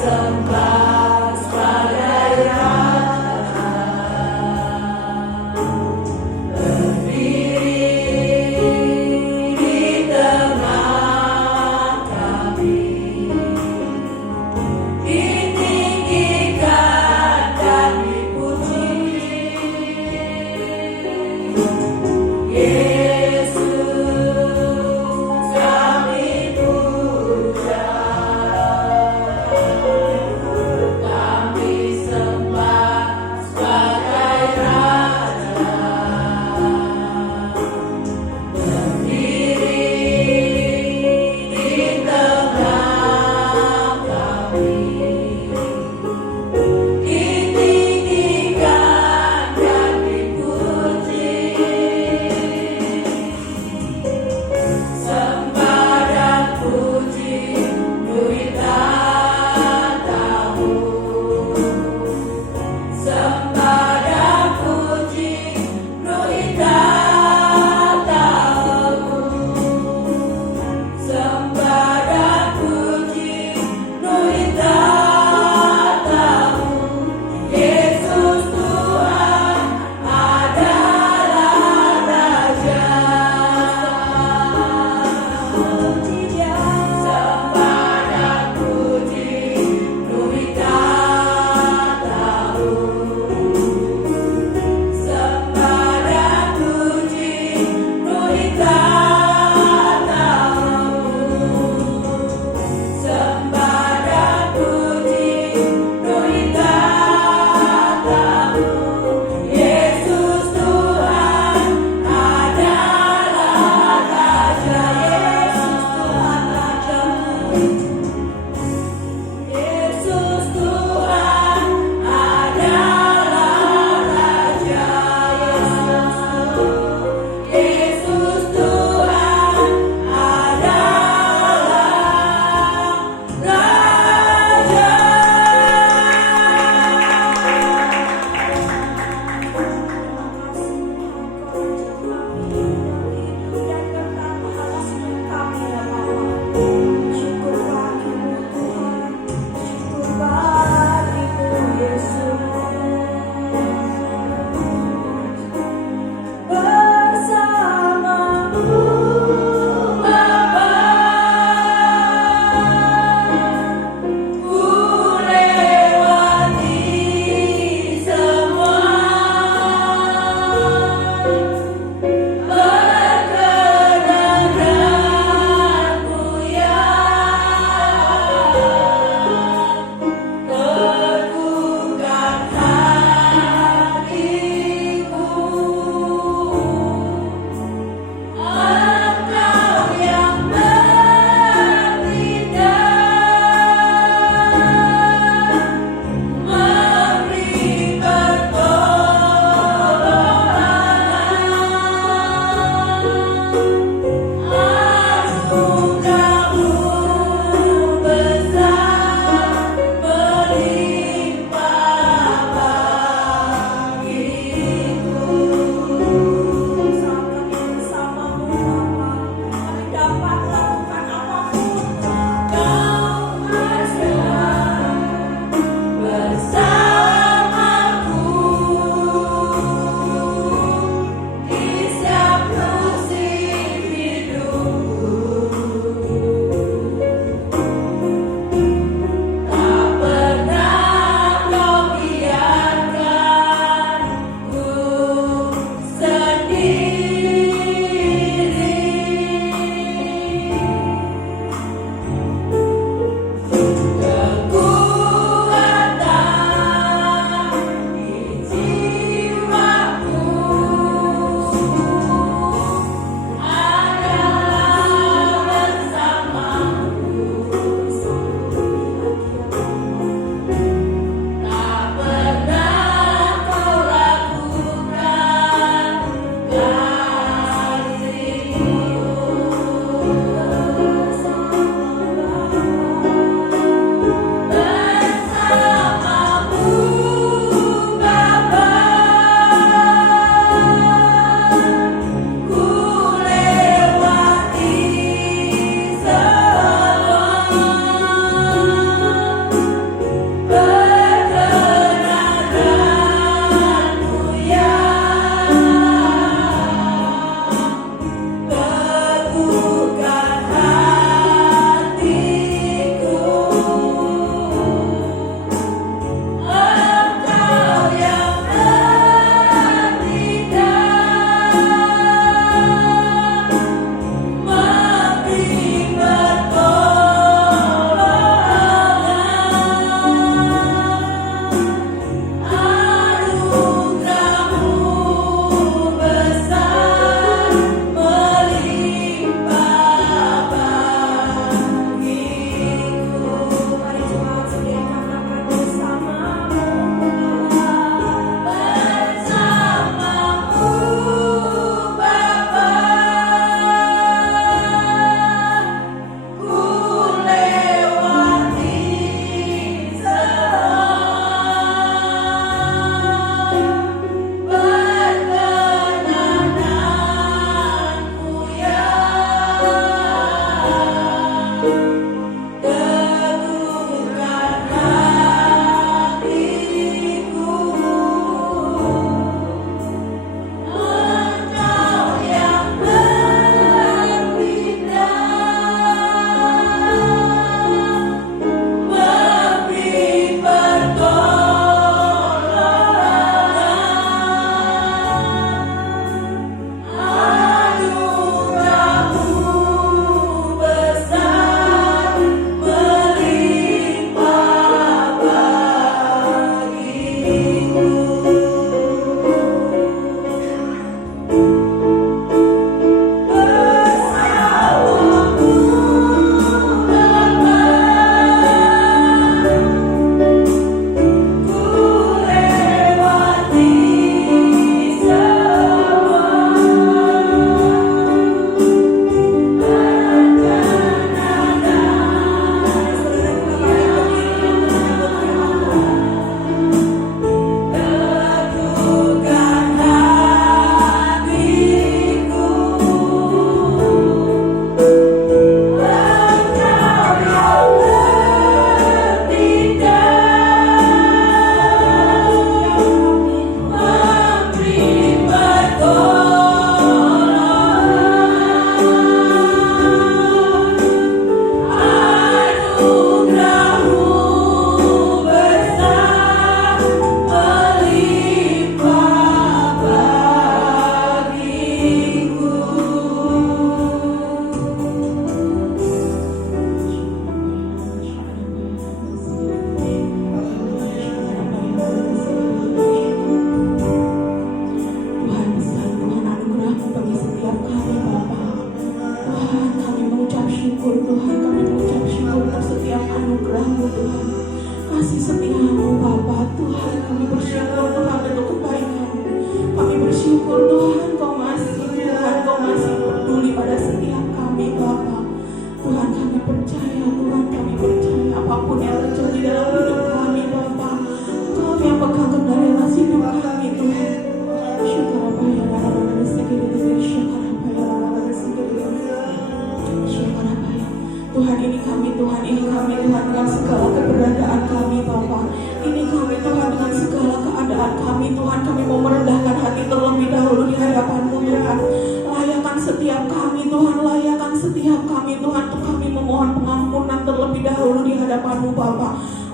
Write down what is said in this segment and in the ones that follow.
Sembah sebagai Raja. Tuhan dengan segala keberadaan kami Bapa. Ini kami Tuhan dengan segala keadaan kami Tuhan. Kami mau merendahkan hati terlebih dahulu di hadapan-Mu Tuhan. Layakan setiap kami Tuhan, layakan setiap kami Tuhan. Untuk kami memohon pengampunan terlebih dahulu di hadapan-Mu Bapa.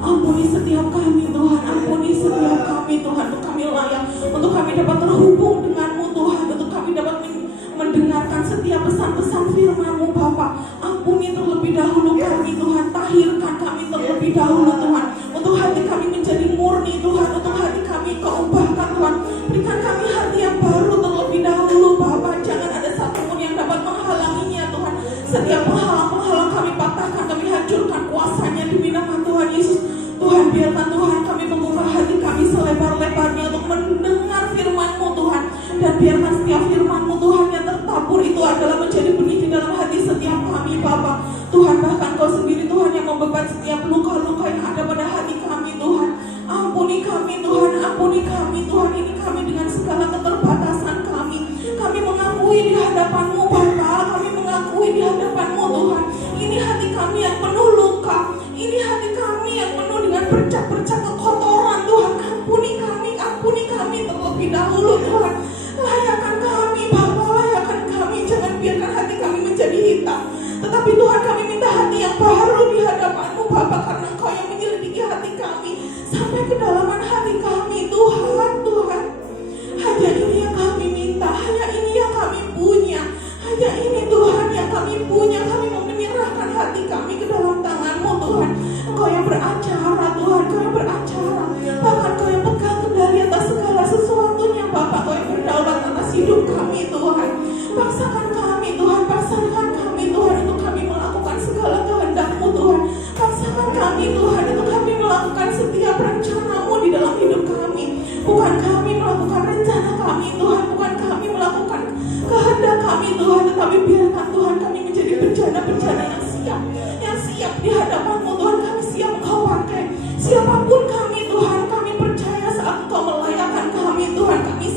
Ampuni setiap kami Tuhan, ampuni setiap kami Tuhan. Untuk kami layak, untuk kami dapat terhubung dengan-Mu Tuhan. Untuk kami dapat mendengarkan setiap pesan-pesan firman-Mu Bapa. Ampuni terlebih dahulu kami Tuhan. Tahirkan kami terlebih dahulu Tuhan. Untuk hati kami menjadi murni Tuhan. Untuk hati kami Kau ubahkan Tuhan. Berikan kami hati yang baru terlebih dahulu Bapa. Jangan ada satupun yang dapat menghalanginya Tuhan. Setiap penghalang-penghalang kami patahkan, kami hancurkan kuasanya demi nama Tuhan Yesus. Tuhan, biarkan Tuhan kami membuka hati kami selebar-lebarnya untuk mendengar firman-Mu Tuhan. Dan biarkan setiap firman-Mu Tuhan yang tertabur itu adalah menjadi benih di dalam hati setiap kami Bapa. Tuhan, bahkan Kau sendiri Tuhan yang membeban setiap luka-luka yang ada pada hati kami Tuhan. Ampuni kami Tuhan, ampuni kami Tuhan. Ini kami dengan segala keterbatasan kami. Kami mengakui di hadapan-Mu Bapa. Kami mengakui di hadapan-Mu Tuhan. Ini hati kami yang penuh luka. Ini hati kami yang penuh dengan bercak-bercak kekotoran Tuhan. Ampuni kami terlebih dahulu Tuhan. Layakan kami Bapa, layakan kami. Jangan biarkan hati kami menjadi hitam. Tetapi Tuhan, kami minta hati yang baru di hadapan-Mu Bapa. Karena Kau yang menyelidiki hati kami sampai kedalaman hati kami Tuhan. Tuhan, hanya ini yang kami minta, hanya ini yang kami punya. Hanya ini Tuhan yang kami punya. Kami mau menyerahkan hati kami ke dalam tangan-Mu Tuhan. Engkau yang beracara Tuhan, Kau yang beracara. Bahkan Kau yang pegang kendali atas segala sesuatunya Bapa. Kau yang berdaulat atas hidup kami Tuhan. Paksakan kami Tuhan, paksakan kami Tuhan untuk kami melakukan segala kehendak-Mu Tuhan. Paksakan kami Tuhan untuk kami melakukan setiap rencana-Mu di dalam hidup kami. Bukan kami melakukan rencana kami Tuhan, bukan kami melakukan kehendak kami Tuhan, tetapi biarkan Tuhan kami menjadi bencana-bencana yang siap di hadapan-Mu Tuhan. Kami siap Engkau pakai. Siapapun kami Tuhan, kami percaya saat Engkau melayakan kami Tuhan. Kami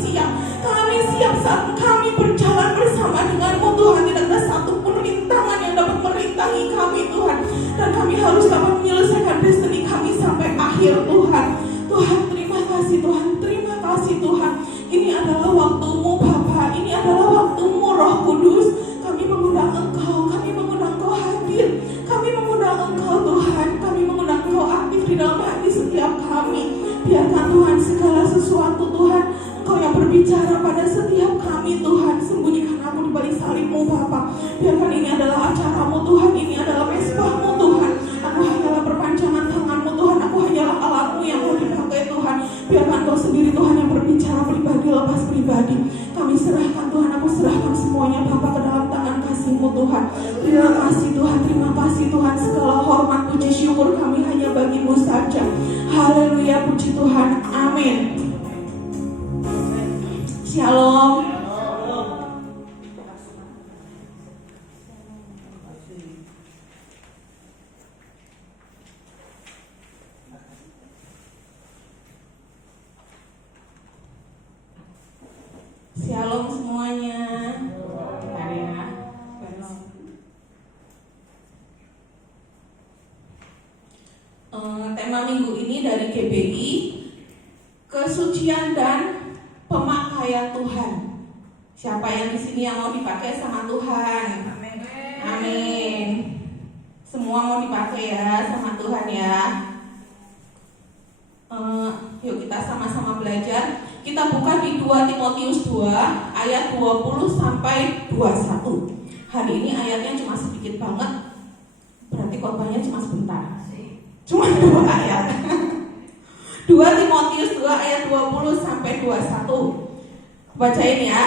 siap saat kami berjalan bersama dengan-Mu Tuhan. Tidak ada satupun rintangan yang dapat merintangi kami Tuhan. Dan kami harus dapat menyelesaikan destiny kami sampai akhir Tuhan. Tuhan, terima kasih Tuhan, terima kasih Tuhan. Ini adalah waktu-Mu Bapa, ini adalah waktu-Mu Roh Kudus. Kami mengundang Engkau, kami mengundang Engkau hadir. Kami mengundang Engkau Tuhan, kami mengundang Engkau aktif di dalam hati setiap kami. Biarkan Tuhan segala sesuatu Tuhan, Engkau yang berbicara pada setiap kami Tuhan. Sembunyikan aku di balik salib-Mu Bapa. Biarkan ini adalah acara-Mu Tuhan, ini adalah mesbah-Mu Tuhan. Aku hanyalah perpanjangan tangan-Mu Tuhan, aku hanyalah alat-Mu yang mau dipakai Tuhan. Biarkan Kau sendiri Tuhan yang berbicara pribadi lepas pribadi. Kami serahkan Tuhan, aku serahkan semuanya Bapa ke dalam tangan kasih-Mu Tuhan. Terima kasih Tuhan, terima kasih Tuhan. Segala hormat, puji, syukur kami hanya bagi-Mu saja. Haleluya, puji Tuhan, amin. Shalom. Shalom semuanya. Tema minggu ini dari GBI, kesucian dan pemakaian Tuhan. Siapa yang di sini yang mau dipakai sama Tuhan? Amin. Amin. Semua mau dipakai ya sama Tuhan ya. Yuk kita sama-sama belajar. Kita buka di 2 Timotius 2 ayat 20 sampai 21. Hari ini ayatnya cuma sedikit banget. Berarti khotbahnya cuma sebentar. Cuma 2 ayat. 2 Timotius 2 ayat 20 sampai 21. Bacain ya.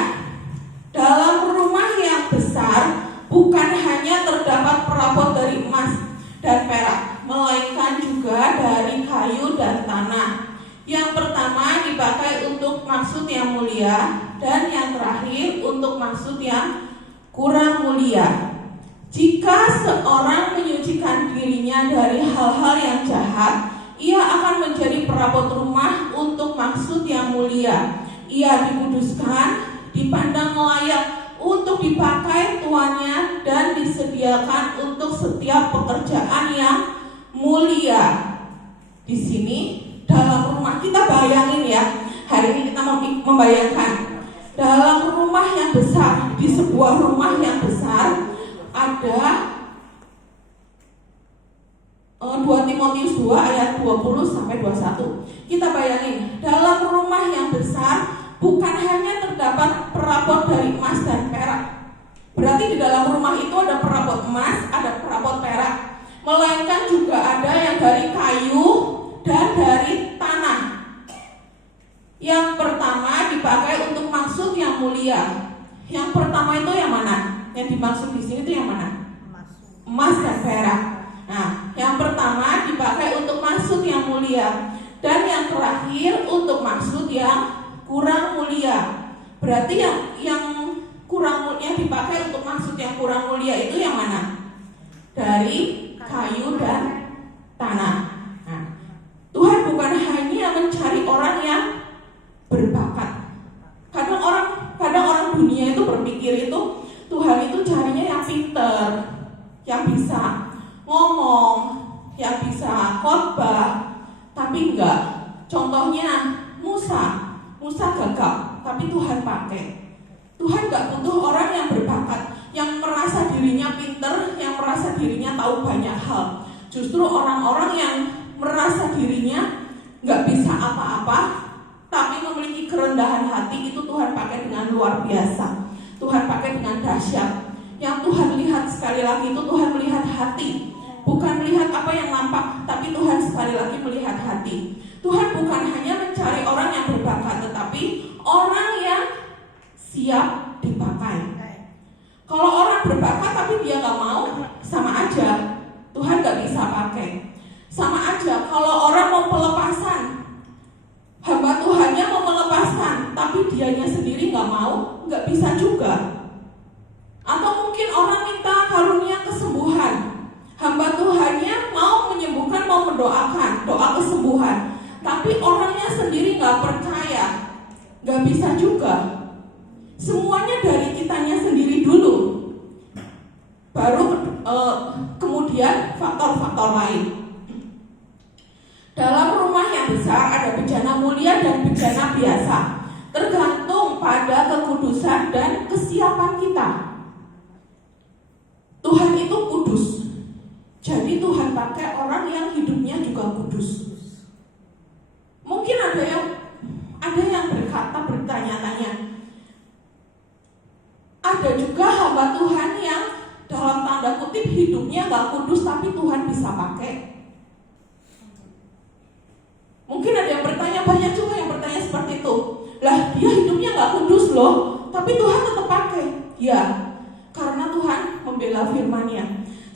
Dalam rumah yang besar bukan hanya terdapat perabot dari emas dan perak, melainkan juga dari kayu dan tanah. Yang pertama dipakai untuk maksud yang mulia, dan yang terakhir untuk maksud yang kurang mulia. Jika seorang menyucikan dirinya dari hal-hal yang jahat, ia akan menjadi perabot rumah untuk maksud yang mulia. Ia dikuduskan, dipandang layak untuk dipakai tuannya, dan disediakan untuk setiap pekerjaan yang mulia. Di sini dalam rumah, kita bayangin ya, hari ini kita mau membayangkan dalam rumah yang besar, di sebuah rumah yang besar ada 2 Timotius 2 ayat 20 sampai 21. Kita bayangin, dalam rumah yang besar bukan hanya terdapat perabot dari emas dan perak. Berarti di dalam rumah itu ada perabot emas, ada perabot perak, melainkan juga ada yang dari kayu dan dari tanah. Yang pertama dipakai untuk maksud yang mulia. Yang pertama itu yang mana? Yang dimaksud di sini itu yang mana? Emas dan perak. Nah, yang pertama dipakai untuk maksud yang mulia, dan yang terakhir untuk maksud yang kurang mulia. Berarti yang kurang mulia dipakai untuk maksud yang kurang mulia itu yang mana? Dari kayu dan tanah. Nah, Tuhan bukan hanya mencari orang yang berbakat. Kadang orang dunia itu berpikir itu Tuhan itu carinya yang pinter, yang bisa ngomong, yang bisa khotbah. Tapi enggak. Contohnya Musa gagal, tapi Tuhan pakai. Tuhan enggak butuh orang yang berbakat, yang merasa dirinya pinter, yang merasa dirinya tahu banyak hal. Justru orang-orang yang merasa dirinya enggak bisa apa-apa, tapi memiliki kerendahan hati, itu Tuhan pakai dengan luar biasa. Tuhan pakai dengan dahsyat. Yang Tuhan lihat sekali lagi itu Tuhan melihat hati. Bukan melihat apa yang nampak, tapi Tuhan sekali lagi melihat hati. Tuhan bukan hanya mencari orang yang berbakat, tetapi orang yang siap dipakai. Kalau orang berbakat tapi dia gak mau, sama aja Tuhan gak bisa pakai. Sama aja kalau orang mau pelepasan, hamba Tuhannya mau melepaskan, tapi dianya sendiri gak mau, gak bisa juga. Atau mungkin orang minta karunia kesembuhan, hamba Tuhannya mau menyembuhkan, mau mendoakan, doa kesembuhan, tapi orangnya sendiri gak percaya, gak bisa juga. Semuanya dari kitanya sendiri dulu, baru kemudian faktor-faktor lain. Dalam rumah yang besar ada bejana mulia dan bejana biasa, tergantung pada kekudusan dan kesiapan kita. Tuhan itu kudus, jadi Tuhan pakai orang yang hidupnya juga kudus. Mungkin ada yang bertanya-tanya, ada juga hamba Tuhan yang dalam tanda kutip hidupnya gak kudus, tapi Tuhan bisa pakai. Mungkin ada yang bertanya, banyak juga yang bertanya seperti itu. Lah, dia hidupnya gak kudus loh, tapi Tuhan tetap pakai. Ya, karena Tuhan membela firman-Nya.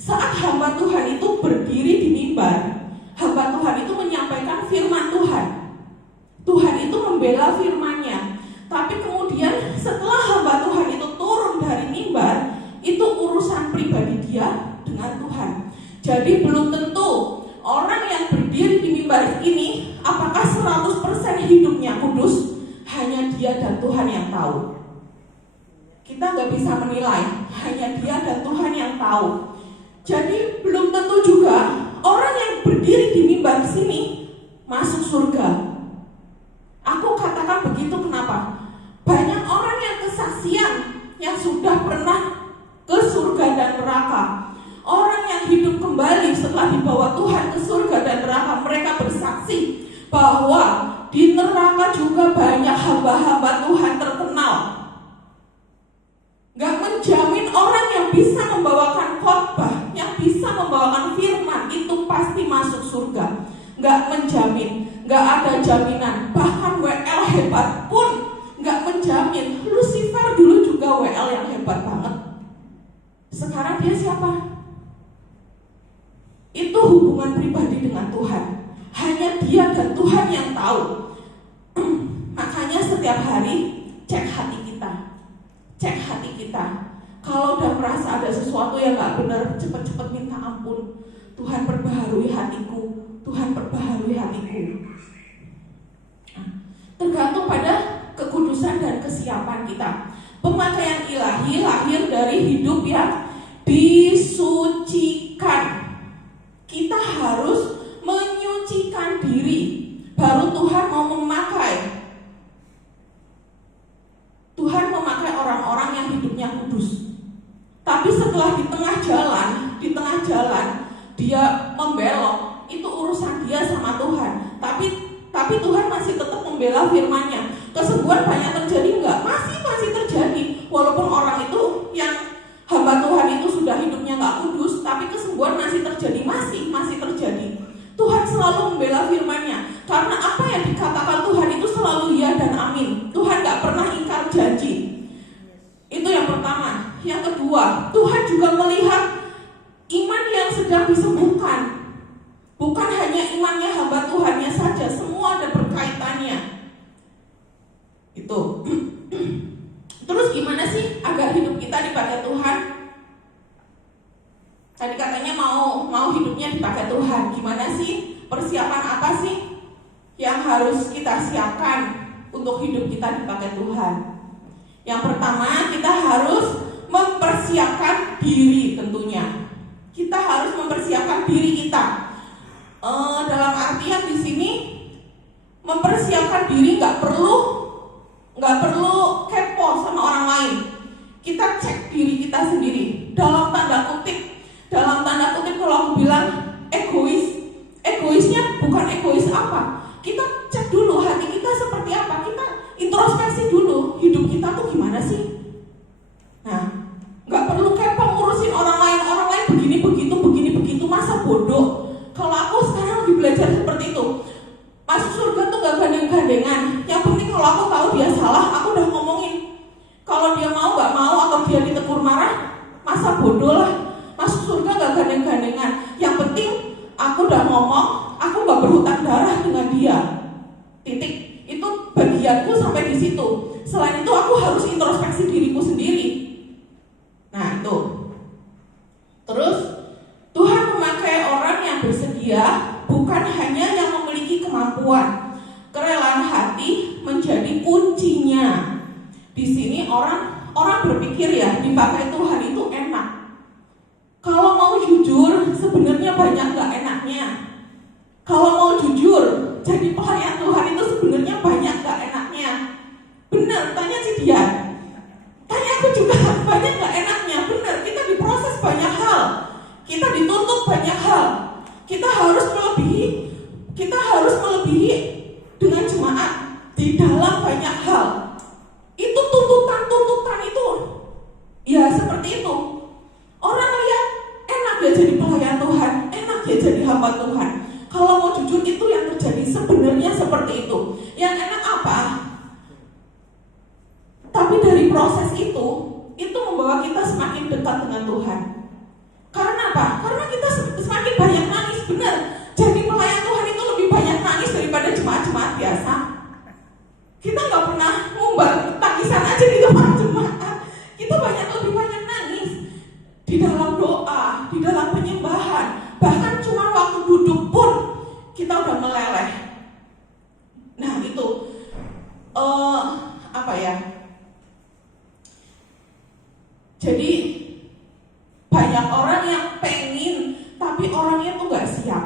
Saat hamba Tuhan itu berdiri di mimbar, hamba Tuhan itu menyampaikan firman Tuhan. Tuhan itu membela firman-Nya. Tapi kemudian setelah hamba Tuhan itu turun dari mimbar, itu urusan pribadi dia dengan Tuhan. Jadi belum tentu orang yang berdiri di mimbar ini apakah 100% hidupnya kudus, hanya dia dan Tuhan yang tahu. Kita gak bisa menilai, hanya dia dan Tuhan yang tahu. Jadi belum tentu juga orang yang berdiri di mimbar sini masuk surga. Aku katakan begitu kenapa? Banyak orang yang kesaksian yang sudah pernah ke surga dan neraka. Orang yang hidup kembali setelah dibawa Tuhan ke surga dan neraka, mereka bersaksi bahwa di neraka juga banyak hamba-hamba Tuhan terkenal. Gak menjamin orang yang bisa membawakan khotbah, yang bisa membawakan firman itu pasti masuk surga. Gak menjamin, gak ada jaminan. Bahkan WL hebat pun gak menjamin. Lucifer dulu juga WL yang hebat banget. Sekarang dia siapa? Itu hubungan pribadi dengan Tuhan. Hanya dia dan Tuhan yang tahu. Makanya setiap hari cek hati kita. Cek hati kita. Kalau udah merasa ada sesuatu yang gak benar, cepat-cepat minta ampun. Tuhan perbaharui hatiku. Tuhan perbaharui hatiku. Tergantung pada kekudusan dan kesiapan kita. Pemakaian ilahi lahir dari hidup yang disucikan. Kita harus menyucikan diri, baru Tuhan mau memakai. Tuhan memakai orang-orang yang hidupnya kudus. Tapi setelah di tengah jalan dia membelok, itu urusan dia sama Tuhan. Tapi Tuhan masih tetap membela firman-Nya. Kesembuhan banyak terjadi enggak? Masih terjadi. Walaupun orang itu yang hamba Tuhan itu sudah hidupnya enggak kudus, tapi kesembuhan masih terjadi, masih terjadi. Tuhan selalu membela firman-Nya. Karena apa yang dikatakan Tuhan itu selalu ya dan amin. Tuhan enggak pernah ingkar janji. Itu yang pertama. Yang kedua, Tuhan juga melihat iman yang sedang disembuhkan. Bukan hanya imannya hamba Tuhannya saja, semua ada berkaitannya. Itu. Terus gimana sih agar hidup kita dipakai Tuhan? Tadi katanya mau hidupnya dipakai Tuhan. Gimana sih? Persiapan apa sih yang harus kita siapkan untuk hidup kita dipakai Tuhan? Yang pertama, kita harus mempersiapkan diri tentunya. Kita harus mempersiapkan diri kita. Dalam artian di sini mempersiapkan diri nggak perlu kepo sama orang lain. Kita cek diri kita sendiri. Dalam tanda kutip kalau aku bilang egoisnya bukan egois apa. Kita cek dulu hati kita seperti apa. Kita introspeksi dulu hidup kita tuh gimana sih. Nah, nggak perlu kepo ngurusin orang lain begini begitu, masa bodoh. Kalau aku sekarang lagi belajar seperti itu. Masuk surga tuh gak gandeng-gandengan. Yang penting kalau aku tahu dia salah, aku udah ngomongin. Kalau dia mau gak mau atau dia ditegur marah, masa bodoh lah. Masuk surga gak gandeng-gandengan. Yang penting aku udah ngomong, aku gak berhutang darah dengan dia. Titik. Itu bagianku sampai di situ. Selain itu aku harus introspeksi diriku sendiri. Nah itu. Terus Tuhan memakai orang yang bersedia, bukan hanya yang memiliki kemampuan. Kerelaan hati menjadi kuncinya. Di sini orang berpikir ya, dipakai Tuhan itu enak. Kalau mau jujur, sebenarnya banyak gak enaknya. Kalau mau jujur, jadi pelayan Tuhan itu sebenarnya banyak gak enaknya. Benar, tanya si dia. Tanya aku juga, banyak gak enaknya. Benar, kita diproses banyak hal. Kita dituntut banyak hal. Kita harus melebihi dengan jemaat di dalam banyak hal. Itu tuntutan itu. Ya seperti itu. Orang lihat enak ya jadi pelayan Tuhan, enak ya jadi hamba Tuhan. Kalau mau jujur itu yang terjadi sebenarnya seperti itu. Yang enak apa? Tapi dari proses itu membawa kita semakin dekat dengan Tuhan. Karena apa? Karena kita semakin banyak nangis, benar. Jadi pelayan Tuhan itu lebih banyak nangis daripada jemaat-jemaat biasa. Kita nggak pernah ngumbar tangisan aja di depan jemaat. Kita lebih banyak nangis di dalam doa, di dalam penyembahan. Bahkan cuma waktu duduk pun kita udah meleleh. Nah itu apa ya? Jadi banyak orang yang pengen, tapi orangnya tuh gak siap.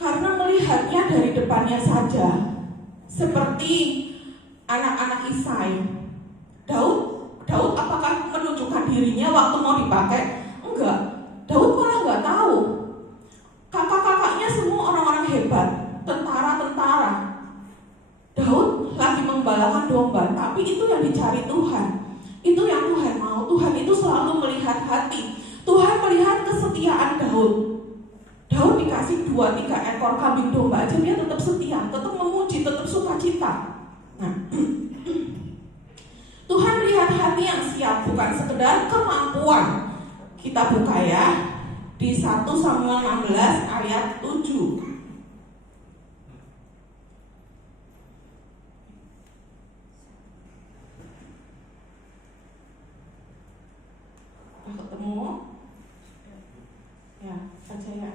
Karena melihatnya dari depannya saja. Seperti anak-anak Isai. Daud apakah menunjukkan dirinya waktu mau dipakai? Enggak. Daud malah gak tahu. Kakak-kakaknya semua orang-orang hebat, tentara-tentara. Daud lagi membalakan domba, tapi itu yang dicari Tuhan. Itu yang Tuhan mau. Tuhan itu selalu melihat hati. Tuhan melihat kesetiaan Daud. Daud dikasih 2-3 ekor kambing domba aja dia tetap setia, tetap memuji, tetap sukacita. Nah, Tuhan melihat hati yang siap, bukan sekedar kemampuan. Kita buka ya di 1 Samuel 16 ayat 7. Ketemu ya baca ya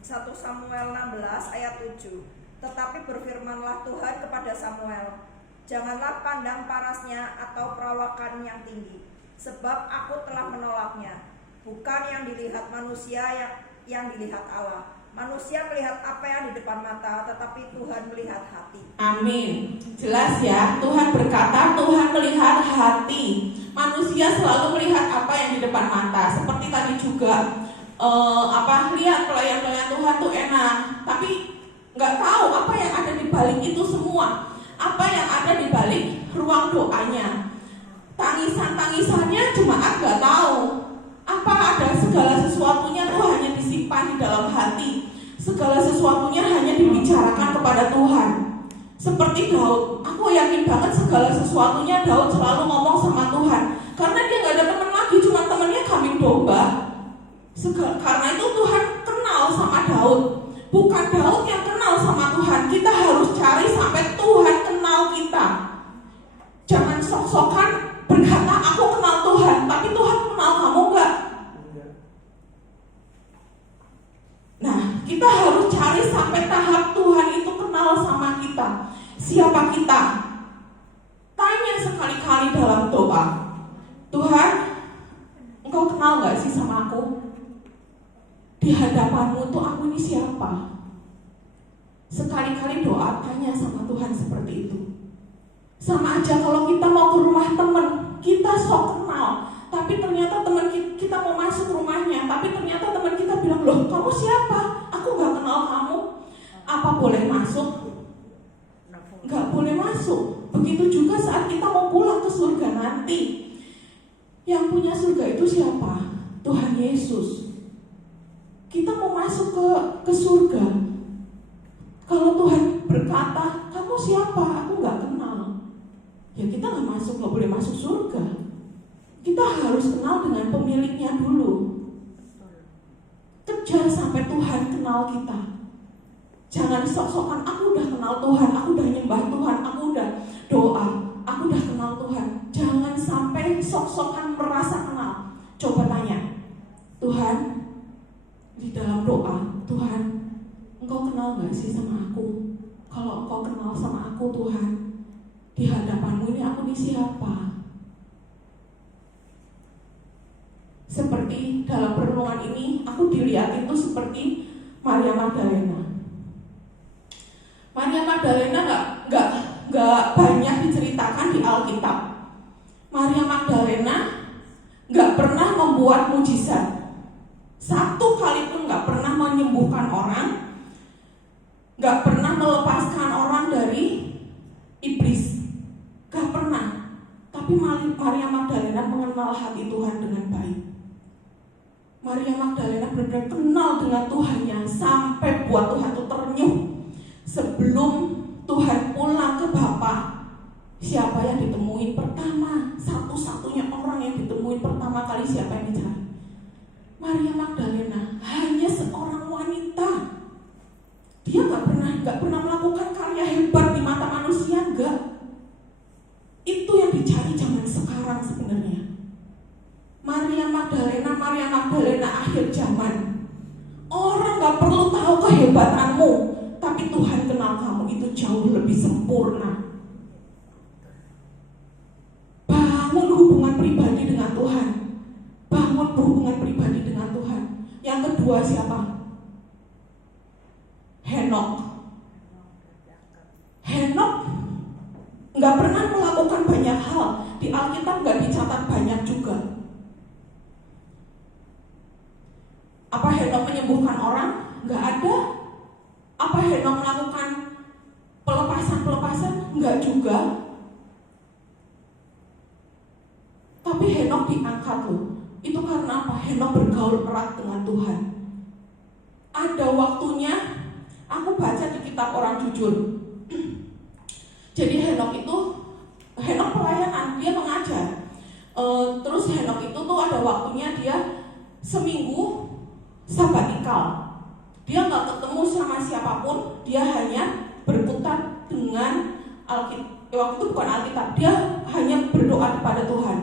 1 Samuel 16 ayat 7. Tetapi berfirmanlah Tuhan kepada Samuel, janganlah pandang parasnya atau perawakan yang tinggi, sebab aku telah menolaknya. bukan yang dilihat manusia, yang dilihat Allah. Manusia melihat apa yang di depan mata, tetapi Tuhan melihat hati. Amin. Jelas ya, Tuhan berkata Tuhan melihat hati. Manusia selalu melihat apa yang di depan mata. Seperti tadi juga lihat pelayan-pelayan Tuhan tuh enak, tapi nggak tahu apa yang ada di balik itu semua. Apa yang ada di balik ruang doanya. Tangisannya jemaat nggak tahu. Apa ada segala sesuatunya tuh hanya disimpan di dalam hati. Segala sesuatunya hanya dibicarakan kepada Tuhan. Seperti Daud, aku yakin banget segala sesuatunya Daud selalu ngomong sama Tuhan. Karena dia gak ada teman lagi, cuma temannya kambing domba. Karena itu Tuhan kenal sama Daud. Bukan Daud yang kenal sama Tuhan. Kita harus cari sampai Tuhan kenal kita. Jangan sok-sokan berkata aku kenal Tuhan, tapi Tuhan kenal kamu gak? Nah, kita harus cari sampai tahap Tuhan itu kenal sama kita. Siapa kita? Tanya sekali-kali dalam doa, Tuhan, Engkau kenal gak sih sama aku? Di hadapanmu tuh aku ini siapa? Sekali-kali doa, tanya sama Tuhan seperti itu. Sama aja kalau kita mau ke rumah teman, kita sok kenal, tapi ternyata teman kita mau masuk rumahnya, tapi ternyata teman kita bilang, loh kamu siapa? Aku gak kenal kamu. Apa boleh masuk? Gak boleh masuk. Begitu juga saat kita mau pulang ke surga nanti. Yang punya surga itu siapa? Tuhan Yesus. Kita mau masuk ke surga. Kalau Tuhan berkata, kamu siapa? Aku gak kenal. Ya kita gak masuk, gak boleh masuk surga. Kita harus kenal dengan pemiliknya dulu. Kejar sampai Tuhan kenal kita. Jangan sok-sokan aku udah kenal Tuhan, aku udah nyembah Tuhan, aku udah doa, aku udah kenal Tuhan. Jangan sampai sok-sokan merasa kenal. Coba tanya, Tuhan, di dalam doa, Tuhan, Engkau kenal gak sih sama aku? Kalau Engkau kenal sama aku Tuhan, di hadapanmu ini aku ini siapa? Seperti dalam perenungan ini, aku dilihat itu seperti Maria Magdalena. Maria Magdalena nggak banyak diceritakan di Alkitab. Maria Magdalena nggak pernah membuat mujizat. Satu kali pun nggak pernah menyembuhkan orang, nggak pernah melepaskan orang dari iblis, nggak pernah. Tapi Maria Magdalena mengenal hati Tuhan dengan baik. Maria Magdalena benar-benar kenal dengan Tuhannya sampai buat Tuhan itu ternyuh. Sebelum Tuhan pulang ke Bapa, siapa yang ditemui pertama? Satu-satunya orang yang ditemui pertama kali siapa yang dicari? Maria Magdalena. Hanya seorang wanita. Dia nggak pernah melakukan karya hebat di mata manusia, enggak. Itu yang dicari zaman sekarang sebenarnya. Maria Magdalena akhir zaman. Orang gak perlu tahu kehebatanmu, tapi Tuhan kenal kamu itu jauh lebih sempurna. Bangun hubungan pribadi dengan Tuhan. Bangun hubungan pribadi dengan Tuhan. Yang kedua siapa? Henok gak pernah melakukan banyak hal. Di Alkitab gak dicatat banyak juga. Apa Henok menyembuhkan orang? Gak ada. Apa Henok melakukan pelepasan? Gak juga. Tapi Henok diangkat loh. Itu karena apa? Henok bergaul erat dengan Tuhan. Ada waktunya, aku baca di kitab Orang Jujur. Jadi Henok pelayanan, dia mengajar. Terus Henok itu tuh ada waktunya dia seminggu sabatikal. Dia gak ketemu sama siapapun, dia hanya berkutat dengan Alkitab. Waktu itu bukan Alkitab, dia hanya berdoa kepada Tuhan.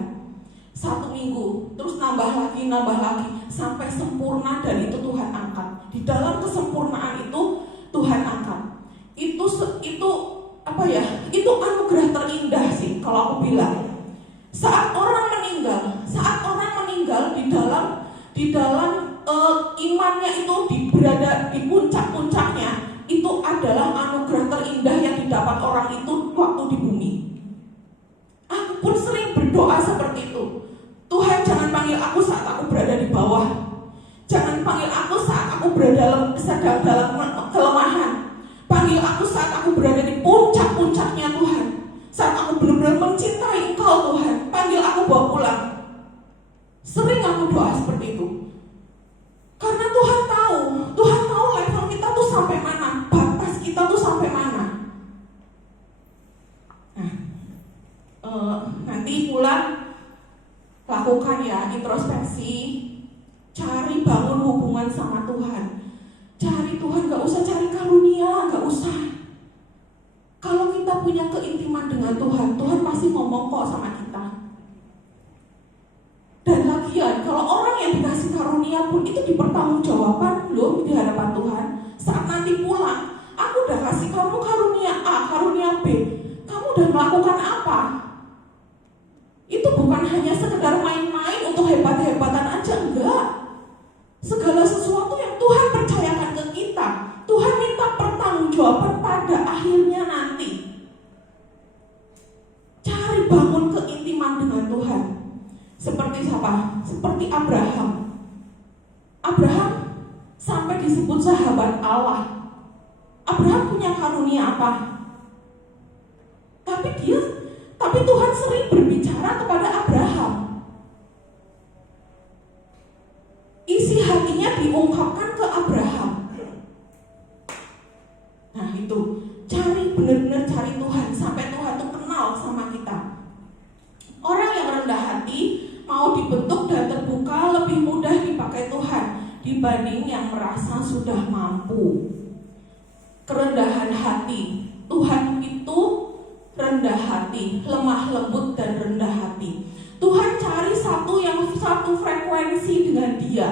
1 minggu, terus nambah lagi, sampai sempurna, dan itu Tuhan angkat. Di dalam kesempurnaan itu Tuhan angkat. Itu anugerah terindah sih kalau aku bilang. Saat orang meninggal itu berada di puncak-puncaknya, itu adalah anugerah terindah yang didapat orang itu waktu di bumi. Aku pun sering berdoa seperti itu. Tuhan, jangan panggil aku saat aku berada di bawah. Jangan panggil aku saat aku sedang dalam kelemahan. Panggil aku saat aku berada di puncak-puncaknya Tuhan. Saat aku benar-benar mencintai Engkau Tuhan. Panggil aku bawa pulang. Sering aku doa seperti itu. Karena Tuhan tahu level kita tuh sampai mana, batas kita tuh sampai mana. Nah, nanti pulang lakukan ya introspeksi, cari bangun hubungan sama Tuhan. Cari Tuhan, gak usah cari karunia, gak usah. Kalau kita punya keintiman dengan Tuhan, Tuhan pasti ngomong kok sama kita. Dan lagian, kalau orang yang dikasih karunia pun itu dipertanggungjawabkan loh di hadapan Tuhan. Saat nanti pulang, aku udah kasih kamu karunia A, karunia B. Kamu udah melakukan apa? Itu bukan hanya sekedar main-main untuk hebat-hebatan aja, enggak. Segala sesuatu yang Tuhan percayakan ke kita, Tuhan minta pertanggungjawaban pada akhirnya nanti. Cari bangun keintiman dengan Tuhan. Seperti siapa? Seperti Abraham. Abraham sampai disebut sahabat Allah. Abraham punya karunia apa? Tapi Tuhan sering berbicara kepada Abraham. Isi hatinya diungkapkan ke Abraham. Nah itu, benar-benar cari Tuhan sampai Tuhan tuh kenal sama kita. Orang yang rendah hati mau dibentuk dan terbuka lebih mudah dipakai Tuhan dibanding yang merasa sudah mampu. Kerendahan hati, Tuhan itu rendah hati, lemah lembut dan rendah hati. Tuhan cari satu frekuensi dengan Dia.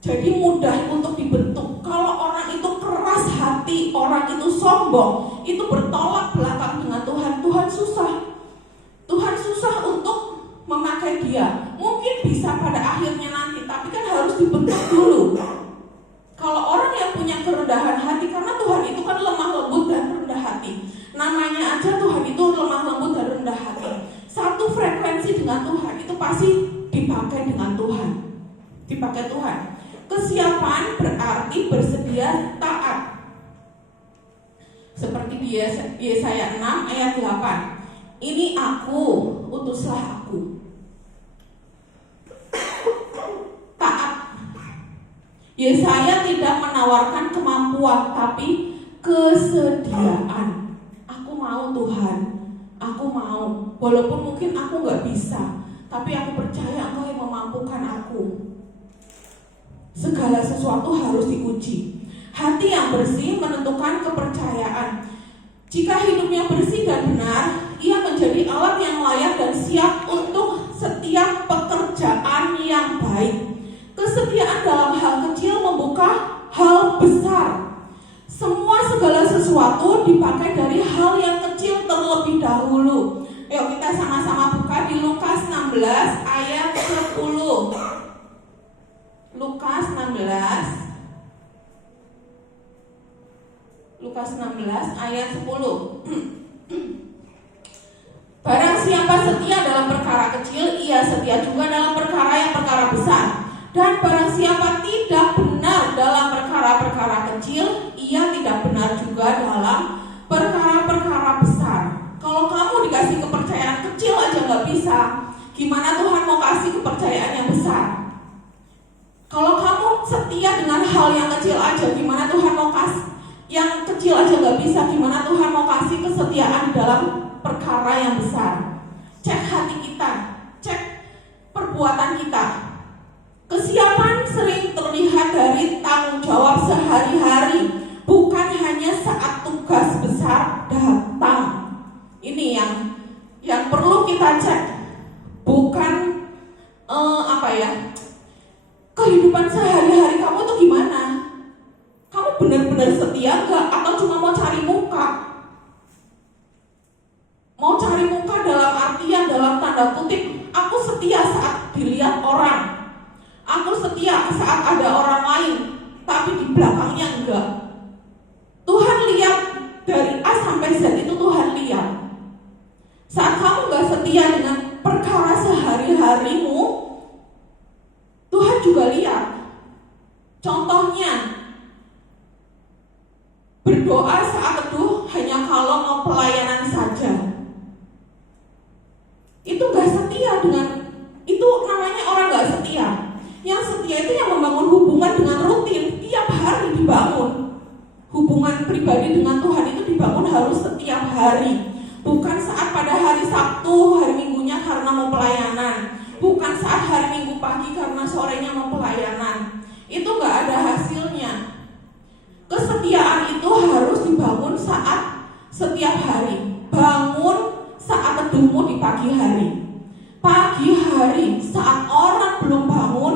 Jadi mudah untuk dibentuk. Kalau orang itu keras hati, orang itu sombong, itu bertolak belakang dengan Tuhan. Tuhan susah untuk memakai dia. Mungkin bisa pada akhirnya nanti, tapi kan harus dibentuk dulu. Kalau orang yang punya kerendahan hati, karena Tuhan itu kan lemah lembut dan rendah hati. Namanya aja Tuhan itu lemah lembut dan rendah hati. Satu frekuensi dengan Tuhan itu pasti dipakai dengan Tuhan. Dipakai Tuhan. Kesiapan berarti bersedia taat. Seperti di Yesaya 6 ayat 8. Ini aku, utuslah aku. Taat. Yesaya tidak menawarkan kemampuan, tapi kesediaan. Aku mau Tuhan, aku mau. Walaupun mungkin aku gak bisa, tapi aku percaya Engkau yang memampukan aku. Segala sesuatu harus diuji. Hati yang bersih menentukan kepercayaan. Jika hidupnya bersih dan benar, ia menjadi alat yang layak dan siap untuk setiap pekerjaan yang baik. Kesetiaan dalam hal kecil membuka hal besar. Segala sesuatu dipakai dari hal yang kecil terlebih dahulu. Yuk kita sama-sama buka di Lukas 16 ayat 10. Lukas 16 ayat 10. Barang siapa setia dalam perkara kecil, ia setia juga dalam perkara besar. Dan barang siapa tidak benar dalam perkara kecil, ia tidak benar juga dalam perkara besar. Kalau kamu dikasih kepercayaan kecil aja gak bisa, gimana Tuhan mau kasih kepercayaan yang besar? Kalau kamu setia dengan hal yang kecil aja, gimana Tuhan mau kasih? Yang kecil aja gak bisa, gimana Tuhan mau kasih kesetiaan di dalam perkara yang besar? Cek hati kita, cek perbuatan kita. Kesiapan sering terlihat dari tanggung jawab sehari-hari, bukan hanya saat tugas besar datang. Ini yang perlu kita cek, bukan kehidupan sehari-hari kamu tuh gimana? Kamu benar-benar setia gak? Atau cuma mau cari muka? Mau cari muka dalam artian, dalam tanda kutip, aku setia saat dilihat orang, aku setia saat ada orang lain tapi di belakangnya enggak. Tuhan lihat dari A sampai Z, itu Tuhan lihat. Saat kamu gak setia dengan perkara sehari-harimu, Tuhan juga lihat. Contohnya, berdoa saat teduh hanya kalau mau pelayanan saja, itu gak setia dengan, itu namanya orang gak setia. Yang setia itu yang membangun hubungan dengan rutin, tiap hari dibangun. Hubungan pribadi dengan Tuhan itu dibangun harus setiap hari. Bukan saat pada hari Sabtu, hari Minggunya karena mau pelayanan. Bukan saat hari Minggu pagi karena sorenya mau pelayanan. Itu gak ada hasilnya. Kesetiaan itu harus dibangun saat setiap hari. Bangun saat teduhmu di pagi hari. Pagi hari saat orang belum bangun,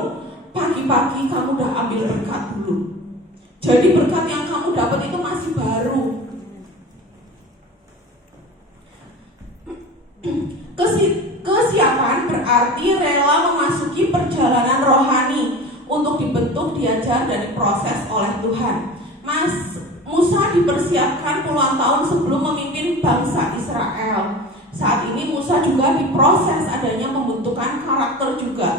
pagi-pagi kamu udah ambil berkat dulu. Jadi berkat yang kamu dapat itu masih baru. Kesiapan berarti rela memasuki perjalanan rohani untuk dibentuk, diajar, dan diproses oleh Tuhan. Musa dipersiapkan puluhan tahun sebelum memimpin bangsa Israel. Saat ini Musa juga diproses adanya pembentukan karakter juga.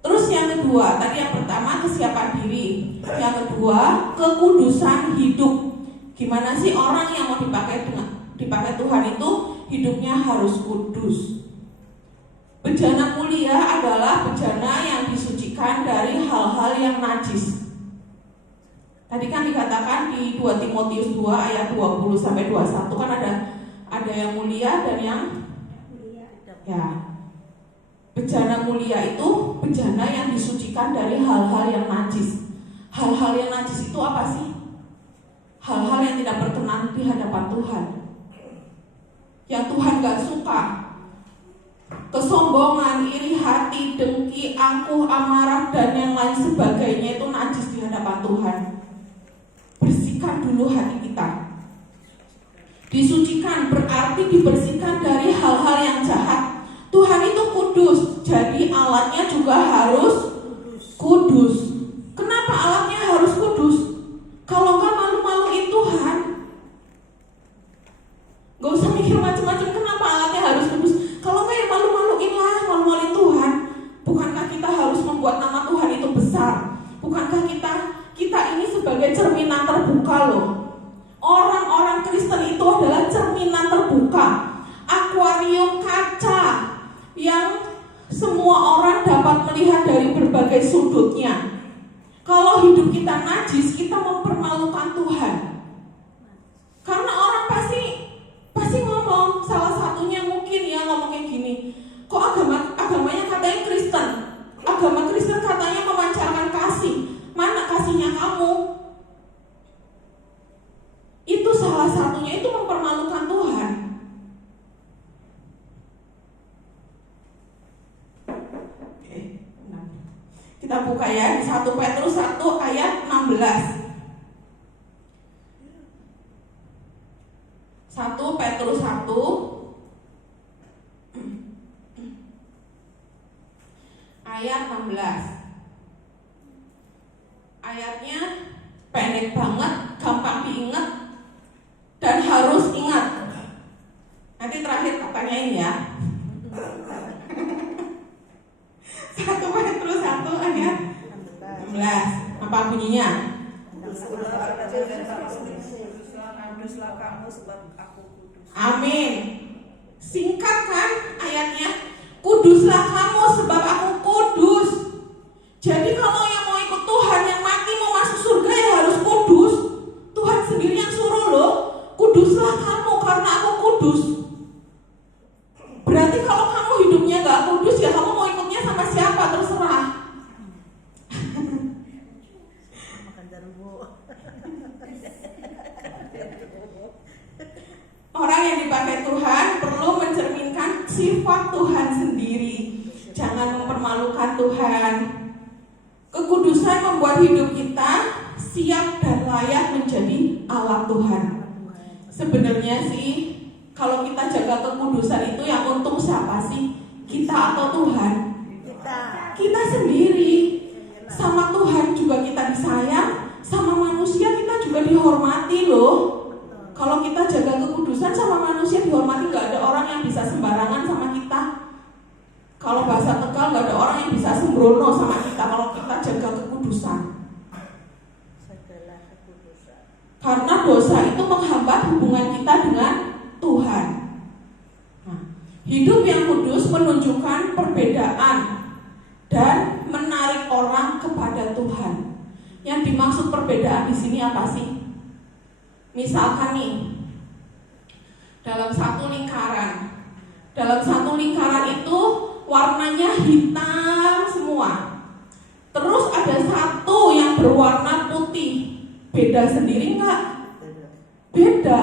Terus yang kedua, tadi yang pertama kesiapan diri. Yang kedua, kekudusan hidup. Gimana sih orang yang mau dipakai Tuhan itu hidupnya harus kudus. Bejana mulia adalah bejana yang disucikan dari hal-hal yang najis. Tadi kan dikatakan di 2 Timotius 2 ayat 20 sampai 21 kan ada yang mulia dan yang ya. Bejana mulia itu bejana yang disucikan dari hal-hal yang najis. Hal-hal yang najis itu apa sih? Hal-hal yang tidak berkenan di hadapan Tuhan, yang Tuhan gak suka. Kesombongan, iri hati, dengki, angkuh, amarah, dan yang lain sebagainya itu najis di hadapan Tuhan. Bersihkan dulu hati kita. Disucikan berarti dibersihkan dari hal-hal yang jahat. Tuhan itu kudus, jadi alatnya juga harus kudus. Kenapa alatnya harus kudus? Kalau nggak malu-maluin Tuhan, nggak usah mikir macam-macam. Kenapa alatnya harus kudus? Kalau nggak ya malu-maluin lah, malu-maluin Tuhan. Bukankah kita harus membuat nama Tuhan itu besar? Bukankah kita ini sebagai cerminan terbuka loh? Orang-orang Kristen itu adalah cerminan terbuka, akuarium kaca yang semua orang dapat melihat dari berbagai sudutnya. Kalau hidup kita najis, kita mempermalukan Tuhan. Karena orang pasti ngomong, salah satunya mungkin ya ngomong kayak gini, kok agamanya katanya Kristen, agama Kristen katanya memancarkan kasih, mana kasihnya kamu? Itu salah satunya, itu mempermalukan Tuhan. Kita buka ya di 1 Petrus 1 ayat 16. 1 Petrus 1 ayat 16. Ayatnya pendek banget, gampang diingat, dan harus ingat. Nanti terakhir tanyain ya. 1 Petrus 1 ayat 16. Apa bunyinya? Kuduslah kamu sebab aku kudus. Amin. Singkat kan ayatnya? Kuduslah kamu sebab aku kudus. Jadi kalau yang mau ikut Tuhan, yang mati mau masuk surga ya harus kudus. Tuhan sendiri yang suruh loh. Kuduslah kamu karena aku kudus. Berarti kalau kamu hidupnya gak kudus, ya kamu mau ikutnya sama siapa terserah. Orang yang dipakai Tuhan perlu mencerminkan sifat Tuhan sendiri. Jangan mempermalukan Tuhan. Kekudusan membuat hidup kita siap dan layak menjadi alat Tuhan. Sebenarnya sih, kalau kita jaga kekudusan itu yang untung siapa sih? Kita atau Tuhan? Kita sendiri. Sama Tuhan juga kita disayang, Kan sama manusia dihormati, gak ada orang yang bisa sembarangan sama kita. Kalau bahasa Tegal, gak ada orang yang bisa sembrono sama kita kalau kita jaga kekudusan. Karena dosa itu menghambat hubungan kita dengan Tuhan. Nah, hidup yang kudus menunjukkan perbedaan dan menarik orang kepada Tuhan. Yang dimaksud perbedaan di sini apa sih? Misalkan nih, dalam satu lingkaran itu warnanya hitam semua. Terus ada satu yang berwarna putih. Beda sendiri nggak? Beda.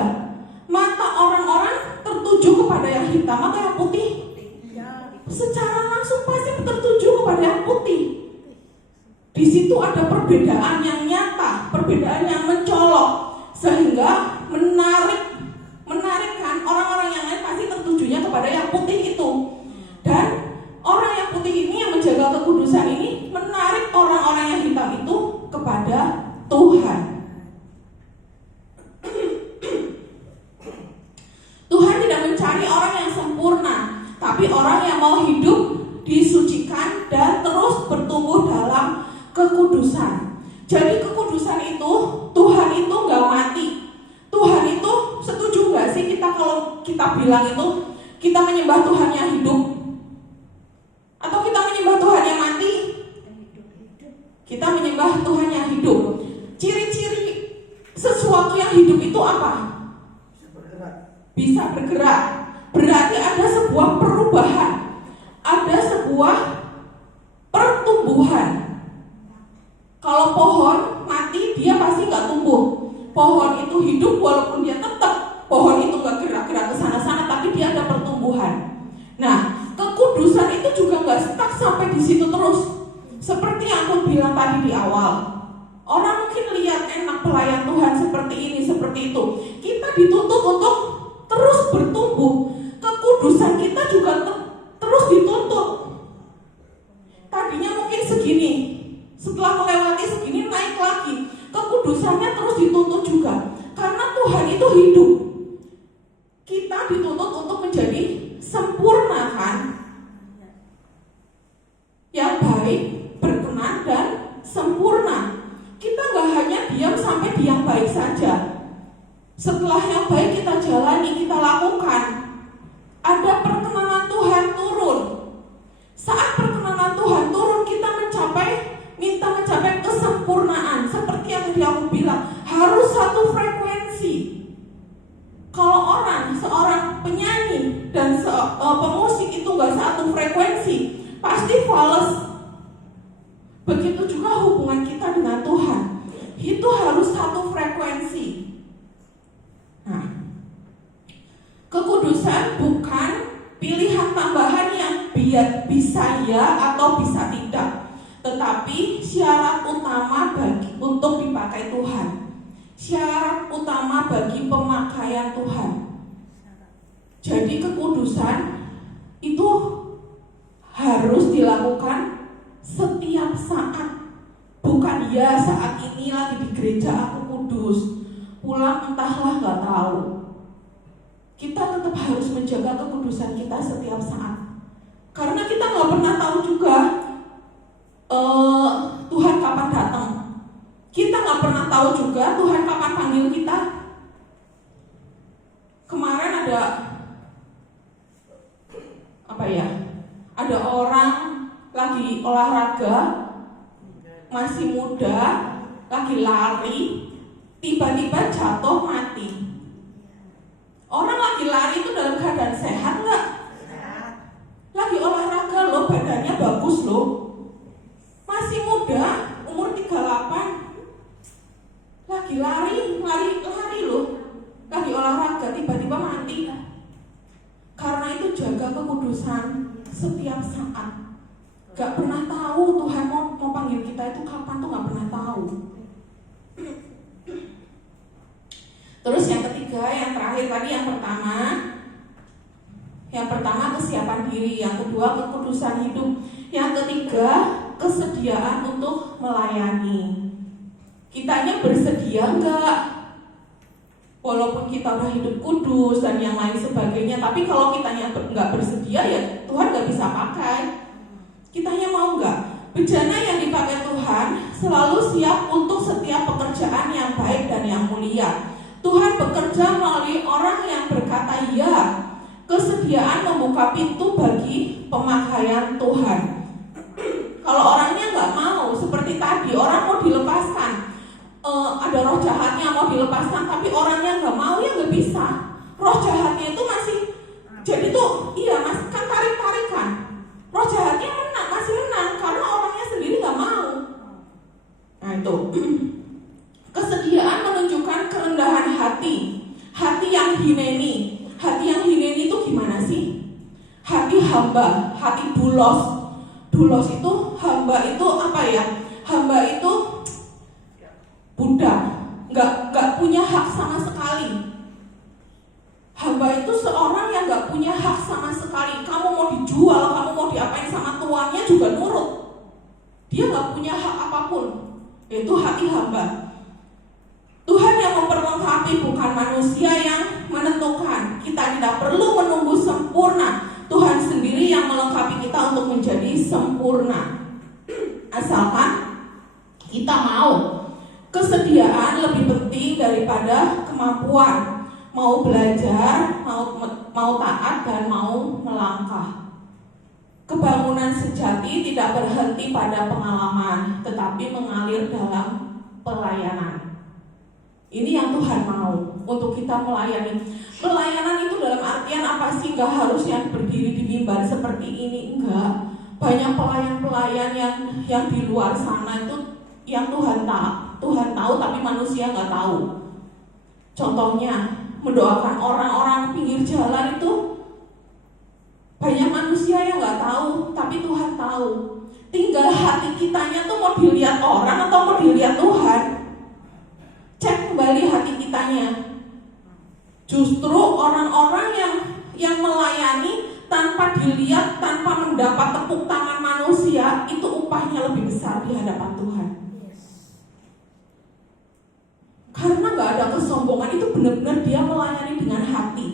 Mata orang-orang tertuju kepada yang hitam atau yang putih? Secara langsung pasti tertuju kepada yang putih. Di situ ada perbedaan yang nyata, perbedaan yang mencolok, sehingga menarik kan, orang-orang yang lain pasti tertujunya kepada yang putih itu. Dan orang yang putih ini yang menjaga kekudusan ini menarik orang-orang yang hitam itu kepada Tuhan. Tuhan tidak mencari orang yang sempurna, tapi orang yang mau hidup disucikan dan terus bertumbuh dalam kekudusan. Jadi kekudusan itu, Tuhan itu gak mati. Tuhan itu, setuju gak sih kita kalau kita bilang itu kita menyembah Tuhan yang hidup? Atau kita menyembah Tuhan yang mati? Kita menyembah Tuhan yang hidup. Ciri-ciri sesuatu yang hidup itu apa? Bisa bergerak. Berarti ada sebuah perubahan, ada sebuah pertumbuhan. Kalau pohon mati, dia pasti gak tumbuh. Pohon itu hidup walaupun dia tetap pohon itu gak gerak-gerak ke sana-sana, tapi dia ada pertumbuhan. Nah, kekudusan itu juga gak stuck sampai di situ terus. Seperti yang aku bilang tadi di awal, orang mungkin lihat enak pelayan Tuhan seperti ini, seperti itu. Kita dituntut untuk terus bertumbuh. Kekudusan kita juga terus dituntut. Tadinya mungkin segini, setelah melewati segini naik lagi. Kekudusannya terus dituntut juga. Karena Tuhan itu hidup. Kita dituntut untuk menjadi sempurna kan? Yang baik, berkenan dan sempurna. Kita gak hanya diam sampai di yang baik saja. Setelah yang baik kita jalani, kita lakukan, ada perkenanan Tuhan turun. Saat perkenanan Tuhan turun, kita minta mencapai kesempurnaan. Seperti yang tadi aku bilang, harus satu frekuensi. Kalau seorang penyanyi dan pemusik itu gak satu frekuensi, pasti fals. Begitu juga hubungan kita dengan Tuhan, itu harus satu frekuensi. Nah, kekudusan bukan pilihan tambahan yang bisa ya atau bisa tidak, tetapi syarat utama untuk dipakai Tuhan, syarat utama bagi pemakaian Tuhan. Jadi kekudusan itu harus dilakukan setiap saat. Bukan ya saat ini lagi di gereja aku kudus, pulang entahlah gak tahu. Kita tetap harus menjaga kekudusan kita setiap saat. Karena kita gak pernah tahu juga Tuhan kapan datang. Kita gak pernah tahu juga Tuhan kapan panggil kita. Kemarin ada orang lagi olahraga, masih muda, lagi lari, tiba-tiba jatuh mati. Orang lagi lari itu dalam keadaan sehat nggak? Sehat. Lagi olahraga loh, badannya bagus loh, masih muda, umur 38, lagi lari loh, lagi olahraga, tiba-tiba mati. Karena itu jaga kekudusan setiap saat. Gak pernah tahu Tuhan mau panggil kita itu kapan tuh gak pernah tahu. Terus yang ketiga, yang terakhir tadi yang pertama kesiapan diri, yang kedua kekudusan hidup, yang ketiga kesediaan untuk melayani. Kitanya bersedia enggak? Walaupun kita udah hidup kudus dan yang lain sebagainya, tapi kalau kitanya nggak bersedia, ya Tuhan nggak bisa pakai. Kitanya mau nggak? Bejana yang dipakai Tuhan selalu siap untuk setiap pekerjaan yang baik dan yang mulia. Tuhan bekerja melalui orang yang berkata ya, kesediaan membuka pintu bagi pemakaian Tuhan. Kalau orangnya nggak mau, seperti tadi orang mau dilepaskan, ada roh jahatnya mau dilepaskan, tapi orangnya nggak mau, ya nggak bisa. Roh jahatnya itu masih, jadi tuh iya mas, kan tarik-tarikan. Roh jahatnya masih menang karena orangnya sendiri nggak mau. Nah itu. Kesediaan menunjukkan kerendahan hati, hati yang hineni. Hati yang hineni itu gimana sih? Hati hamba, hati dulos. Dulos itu hamba itu apa ya? Hamba itu budak, nggak punya hak sama sekali. Hamba itu seorang yang nggak punya hak sama sekali. Kamu mau dijual, kamu mau diapain sama tuannya juga nurut. Dia nggak punya hak apapun. Itu hati hamba. Tuhan yang memperlengkapi, bukan manusia yang menentukan. Kita tidak perlu menunggu sempurna. Tuhan sendiri yang melengkapi kita untuk menjadi sempurna. Asalkan kita mau. Kesediaan lebih penting daripada kemampuan. Mau belajar, mau taat, dan mau melangkah. Kebangunan sejati tidak berhenti pada pengalaman, tetapi mengalir dalam pelayanan. Ini yang Tuhan mau untuk kita melayani. Pelayanan itu dalam artian apa sih? Gak harusnya berdiri di mimbar seperti ini, enggak. Banyak pelayan-pelayan yang di luar sana itu yang Tuhan tahu tapi manusia nggak tahu. Contohnya mendoakan orang-orang pinggir jalan itu banyak manusia yang nggak tahu, tapi Tuhan tahu. Tinggal hati kitanya tuh mau dilihat orang atau mau dilihat Tuhan. Cek kembali hati kitanya. Justru orang-orang yang melayani tanpa dilihat, tanpa mendapat tepuk tangan manusia, itu upahnya lebih besar di hadapan Tuhan. Karena gak ada kesombongan, itu benar-benar dia melayani dengan hati.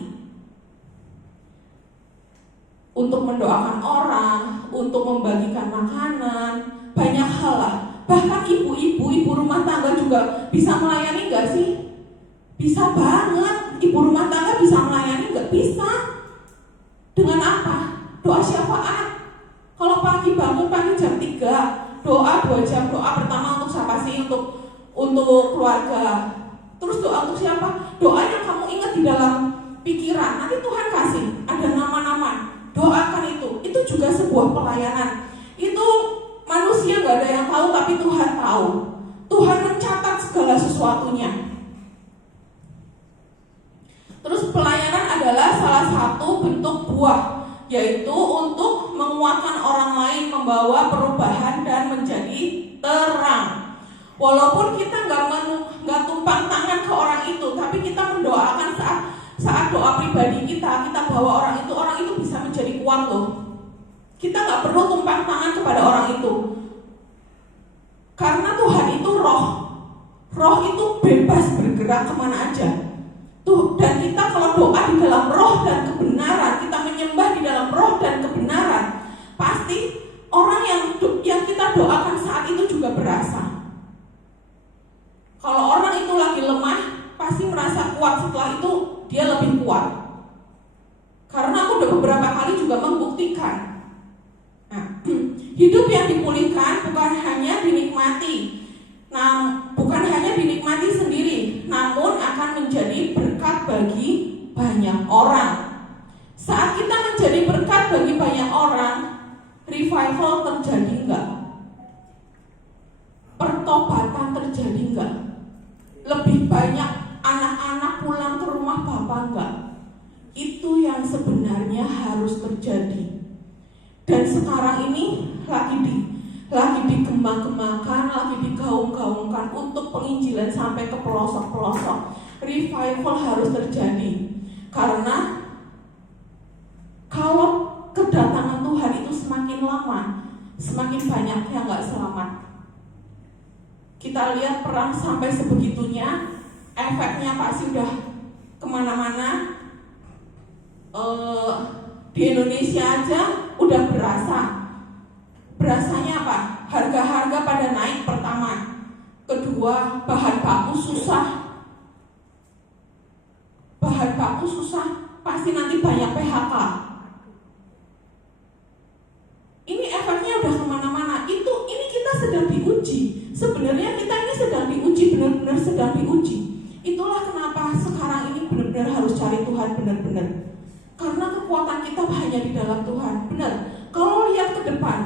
Untuk mendoakan orang, untuk membagikan makanan, banyak hal lah. Bahkan ibu rumah tangga juga bisa melayani gak sih? Bisa banget. Ibu rumah tangga bisa melayani gak? Bisa. Dengan apa? Doa syafaat. Kalau pagi bangun pagi jam 3, doa 2 jam. Doa pertama untuk siapa sih? Untuk keluarga. Terus doa untuk siapa? Doa yang kamu ingat di dalam pikiran. Nanti Tuhan kasih. Ada nama-nama. Doakan itu. Itu juga sebuah pelayanan. Itu manusia gak ada yang tahu, tapi Tuhan tahu. Tuhan mencatat segala sesuatunya. Terus pelayanan adalah salah satu bentuk buah, yaitu untuk menguatkan orang lain, membawa perubahan dan menjadi terang. Walaupun kita nggak tumpang tangan ke orang itu, tapi kita mendoakan saat doa pribadi kita bawa orang itu bisa menjadi kuat loh. Kita nggak perlu tumpang tangan kepada orang itu, karena Tuhan itu roh itu bebas bergerak kemana aja. Dan kita kalau doa di dalam roh dan kebenaran, kita menyembah di dalam roh dan kebenaran, pasti orang yang kita doakan saat itu juga berasa. Kalau orang itu lagi lemah, pasti merasa kuat, setelah itu dia lebih kuat. Karena aku udah beberapa kali juga membuktikan. Nah, hidup yang dipulihkan bukan hanya dinikmati, bukan hanya dinikmati sendiri, namun akan menjadi berkat bagi banyak orang. Saat kita menjadi berkat bagi banyak orang, revival terjadi enggak? Pertobatan terjadi enggak? Lebih banyak anak-anak pulang ke rumah Bapak enggak? Itu yang sebenarnya harus terjadi. Dan sekarang ini lagi digembang-gembangkan, lagi digaung-gaungkan untuk penginjilan sampai ke pelosok-pelosok. Revival harus terjadi. Karena kalau kedatangan Tuhan itu semakin lama, semakin banyak yang gak selamat. Kita lihat perang sampai sebegitunya, efeknya pasti udah kemana-mana. Di Indonesia aja udah berasanya apa? Harga-harga pada naik pertama. Kedua, bahan baku susah, pasti nanti banyak PHK. Ini efeknya udah kemana-mana. Ini kita sedang diuji. Sebenarnya kita ini sedang diuji, benar-benar sedang diuji. Itulah kenapa sekarang ini benar-benar harus cari Tuhan benar-benar. Karena kekuatan kita hanya di dalam Tuhan. Benar. Kalau lihat ke depan,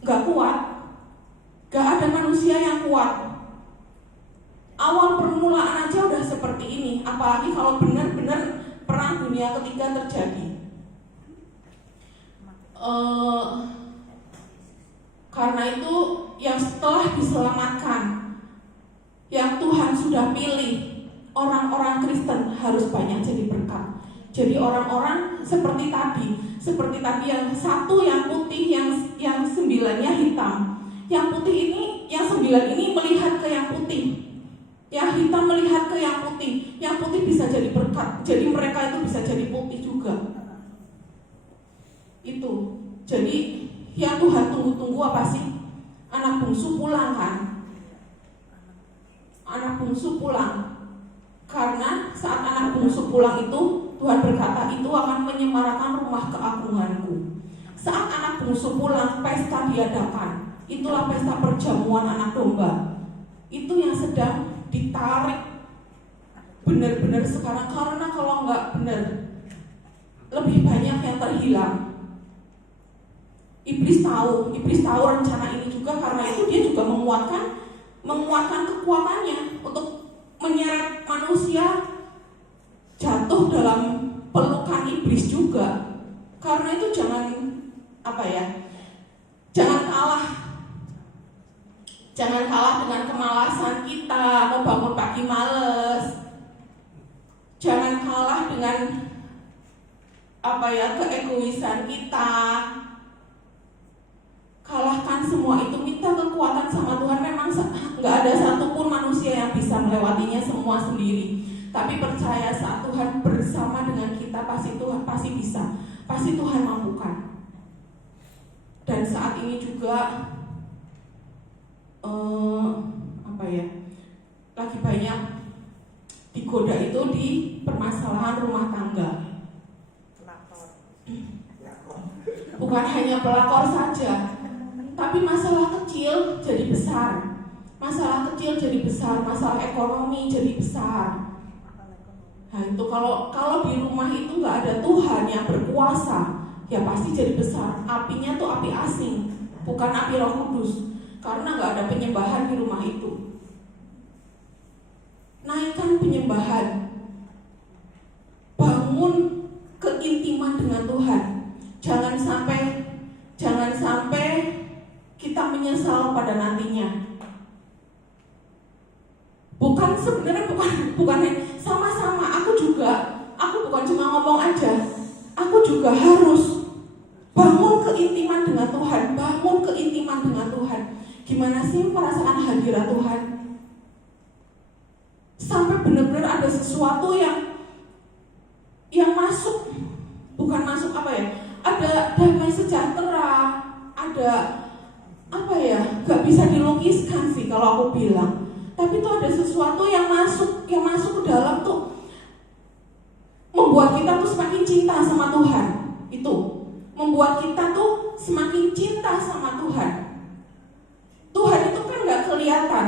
nggak kuat, nggak ada manusia yang kuat. Awal permulaan aja udah seperti ini, apalagi kalau benar-benar perang dunia ketiga terjadi. Karena itu yang setelah diselamatkan, yang Tuhan sudah pilih, orang-orang Kristen harus banyak jadi berkat. Jadi orang-orang seperti tadi yang satu yang putih, yang 9-nya hitam. Yang putih ini, yang 9 ini melihat ke yang putih. Yang hitam melihat ke yang putih. Yang putih bisa jadi berkat. Jadi mereka itu bisa jadi putih juga. Itu. Jadi yang Tuhan tunggu-tunggu apa sih? Anak bungsu pulang kan? Anak bungsu pulang. Karena saat anak bungsu pulang itu, Tuhan berkata, itu akan menyemarakan rumah keagunganku. Saat anak bungsu pulang, pesta diadakan. Itulah pesta perjamuan anak domba. Itu yang sedang ditarik benar-benar sekarang. Karena kalau nggak benar, lebih banyak yang terhilang. Iblis tahu rencana ini juga. Karena itu dia juga menguatkan kekuatannya untuk menyeret manusia jatuh dalam pelukan iblis juga. Karena itu jangan kalah dengan kemalasan kita, mau bangun pagi males. Jangan kalah dengan keegoisan kita. Kalahkan semua itu, minta kekuatan sama Tuhan. Memang nggak ada satupun manusia yang bisa melewatinya semua sendiri. Tapi percaya saat Tuhan bersama dengan kita, pasti Tuhan pasti bisa, pasti Tuhan mampukan. Dan saat ini juga lagi banyak digoda itu di permasalahan rumah tangga. Bukan hanya pelakor saja, tapi masalah kecil jadi besar. Masalah kecil jadi besar, masalah ekonomi jadi besar. Nah itu kalau di rumah itu nggak ada Tuhan yang berkuasa, ya pasti jadi besar. Apinya tuh api asing, bukan api Roh Kudus. Karena nggak ada penyembahan di rumah itu. Naikkan penyembahan, bangun keintiman dengan Tuhan. Jangan sampai kita menyesal pada nantinya. Bukan sama-sama. Aku bukan cuma ngomong aja. Aku juga harus bangun keintiman dengan Tuhan. Gimana sih perasaan hadirat Tuhan? Sampai benar-benar ada sesuatu yang masuk, bukan masuk ada damai sejahtera, ada gak bisa dilukiskan sih kalau aku bilang. Tapi itu ada sesuatu yang masuk ke dalam tuh, membuat kita tuh semakin cinta sama Tuhan. Itu membuat kita tuh semakin cinta sama Tuhan. Tuhan itu kan gak kelihatan,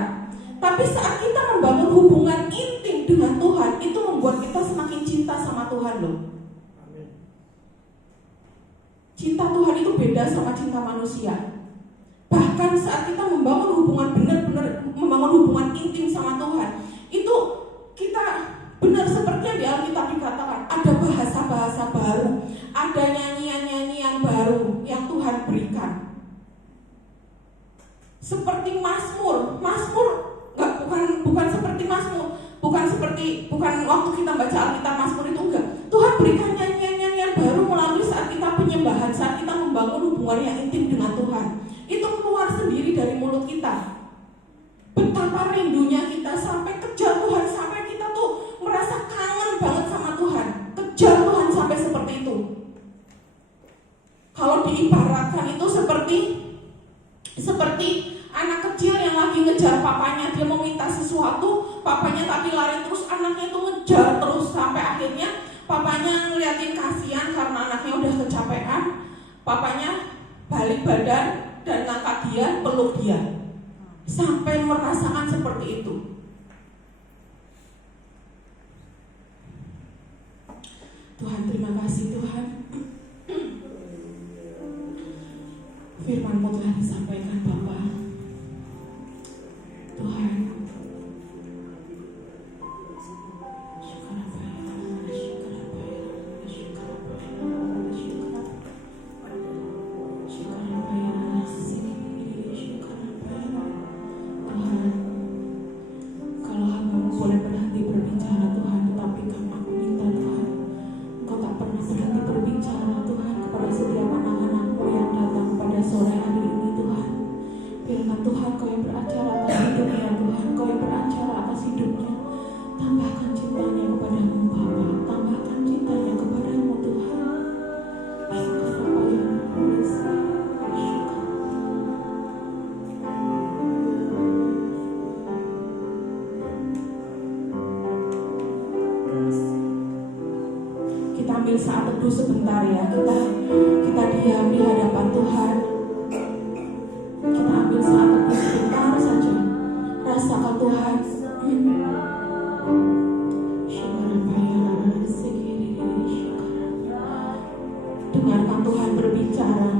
tapi saat kita membangun hubungan intim dengan Tuhan, itu membuat kita semakin cinta sama Tuhan loh. Cinta Tuhan itu beda sama cinta manusia. Bahkan saat kita membangun hubungan membangun hubungan intim sama Tuhan, itu kita benar seperti yang di Alkitab dikatakan, ada bahasa-bahasa baru, ada nyanyian-nyanyian baru yang Tuhan berikan. Seperti Mazmur bukan seperti Mazmur, bukan waktu kita baca Alkitab Mazmur itu enggak. Tuhan berikan nyanyian-nyanyian baru melalui saat kita penyembahan, saat kita membangun hubungan yang intim dengan Tuhan. Itu keluar sendiri dari mulut kita. Betapa rindunya kita sampai kejar Tuhan, sampai kita tuh merasa kangen banget sama Kalau diibaratkan itu seperti anak kecil yang lagi ngejar papanya, dia mau minta sesuatu, papanya tapi lari terus, anaknya tuh ngejar terus sampai akhirnya papanya ngeliatin kasihan karena anaknya udah kecapean, papanya balik badan dan ngangkat dia, peluk dia, sampai merasakan seperti itu. Tuhan, terima kasih Tuhan. Firman-Mu telah disampaikan Bapa. Tuhan, kalau hamba-Mu boleh berhenti berbicara Tuhan, tetapi aku minta Tuhan, Engkau tak pernah berhenti berbicara Tuhan kepada setiap anak-anak-Mu yang datang pada sore hari ini Tuhan. Firman Tuhan, Kau yang beracara atas hidupnya Tuhan, Kau yang beracara atas hidupnya. Tambahkan cintanya kepadamu Bapa, tambahkan cintanya kepadamu Tuhan. Kita ambil saat teduh sebentar ya, kita diam di hadapan Tuhan. Kita ambil saat teduh sebentar saja. Rasakan Tuhan. Dengarkan Tuhan berbicara.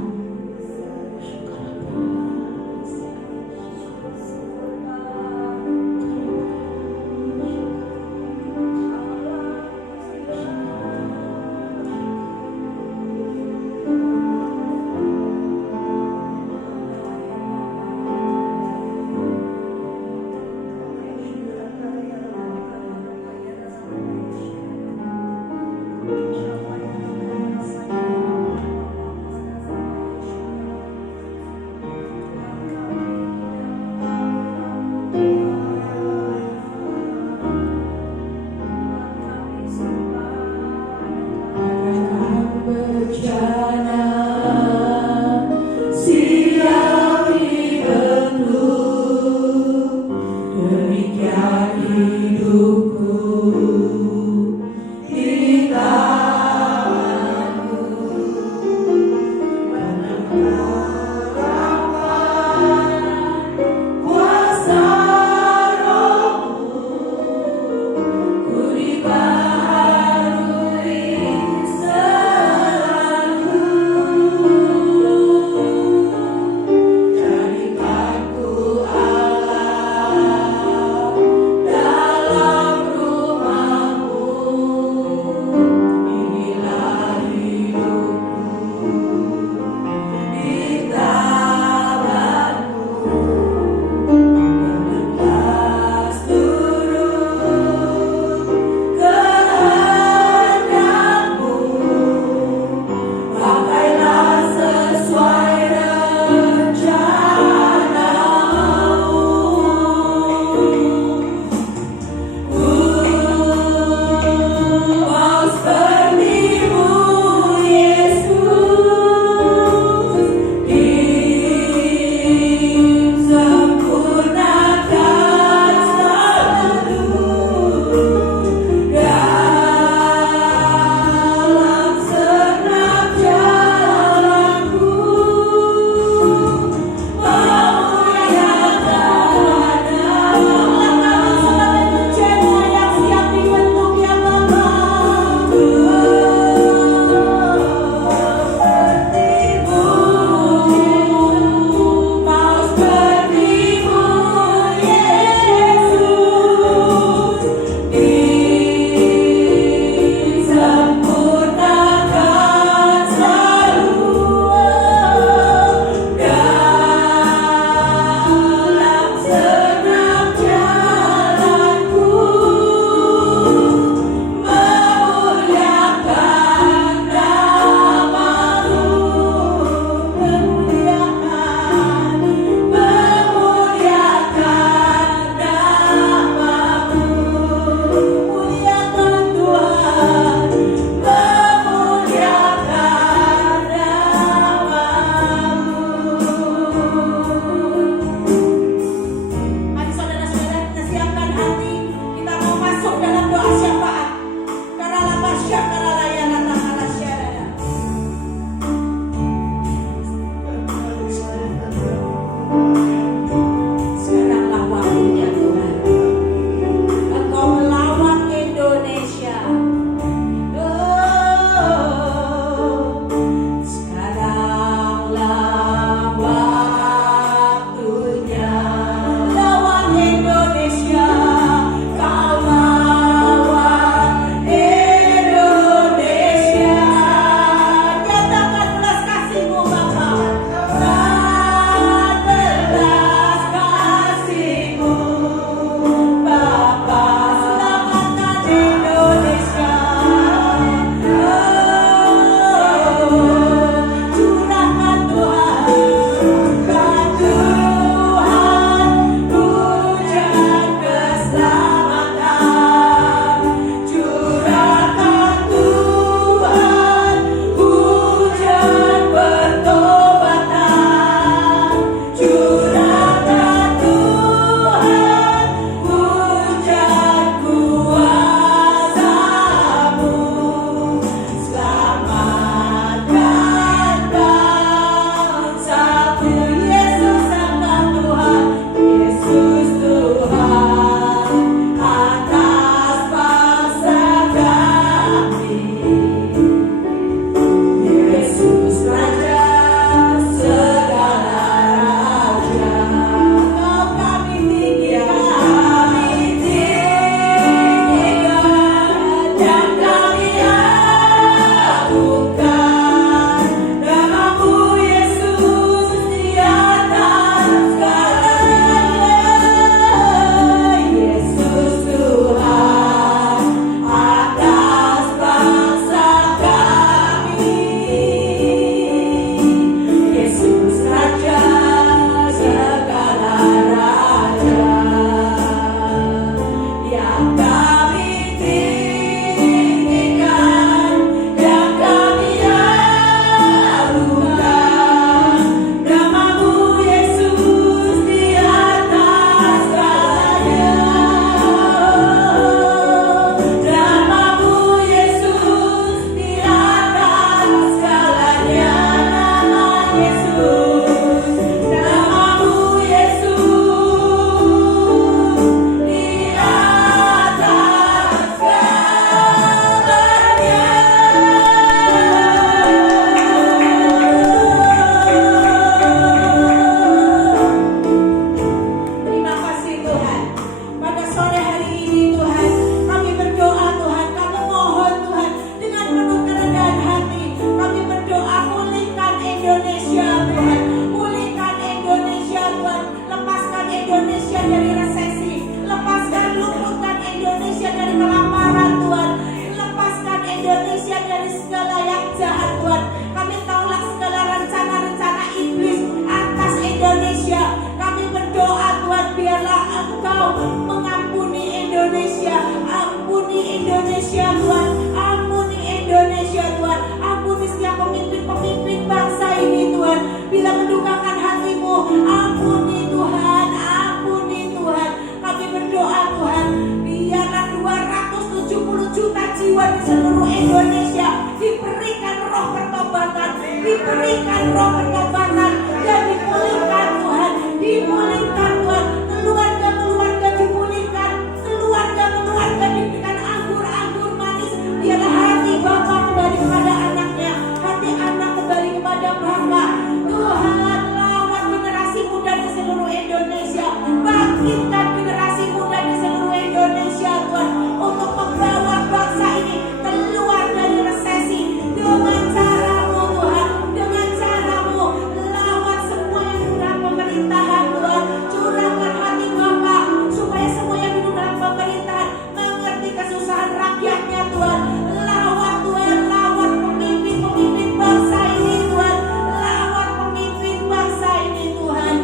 diberikan roh pengobatan dan dipulihkan Tuhan, dipulihkan Tuhan, keluarga-keluarga dipulihkan, keluarga-keluarga diberikan anggur-anggur manis. Biarlah hati Bapa kembali kepada anaknya, hati anak kembali kepada Bapa. Tuhan, lawat generasi muda di seluruh Indonesia, bangkitkan generasi muda di seluruh Indonesia Tuhan, untuk membawa bangsa ini keluar dari resesi dengan cara-Mu Tuhan, dengan cara-Mu. Lawat semua yang di dalam pemerintahan Tuhan, curahkan hati Bapa supaya semua yang di dalam pemerintahan mengerti kesusahan rakyatnya Tuhan. Lawat Tuhan, lawat pemimpin-pemimpin bangsa ini Tuhan, lawat pemimpin bangsa ini Tuhan.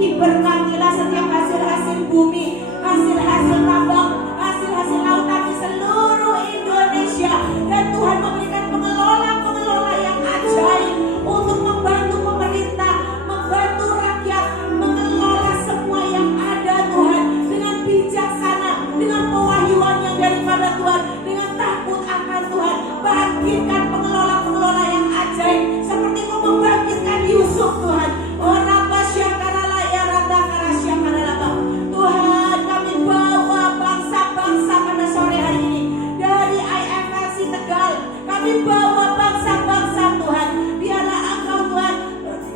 Diberkatilah setiap hasil-hasil bumi, hasil-hasil tambang, hasil-hasil lautan di seluruh Indonesia. Dan Tuhan memberikan pengelola-pengelola yang ajaib untuk membantu pemerintah, membantu rakyat, mengelola semua yang ada Tuhan dengan bijaksana, dengan pewahyuan yang daripada Tuhan, dengan takut akan Tuhan. Bangkitkan pengelola-pengelola yang ajaib seperti Kau membangkitkan Yusuf Tuhan. Tuhan, kami bawa bangsa-bangsa pada sore hari ini dari IFLC Tegal. Kami bawa bangsa-bangsa Tuhan. Biarlah Engkau Tuhan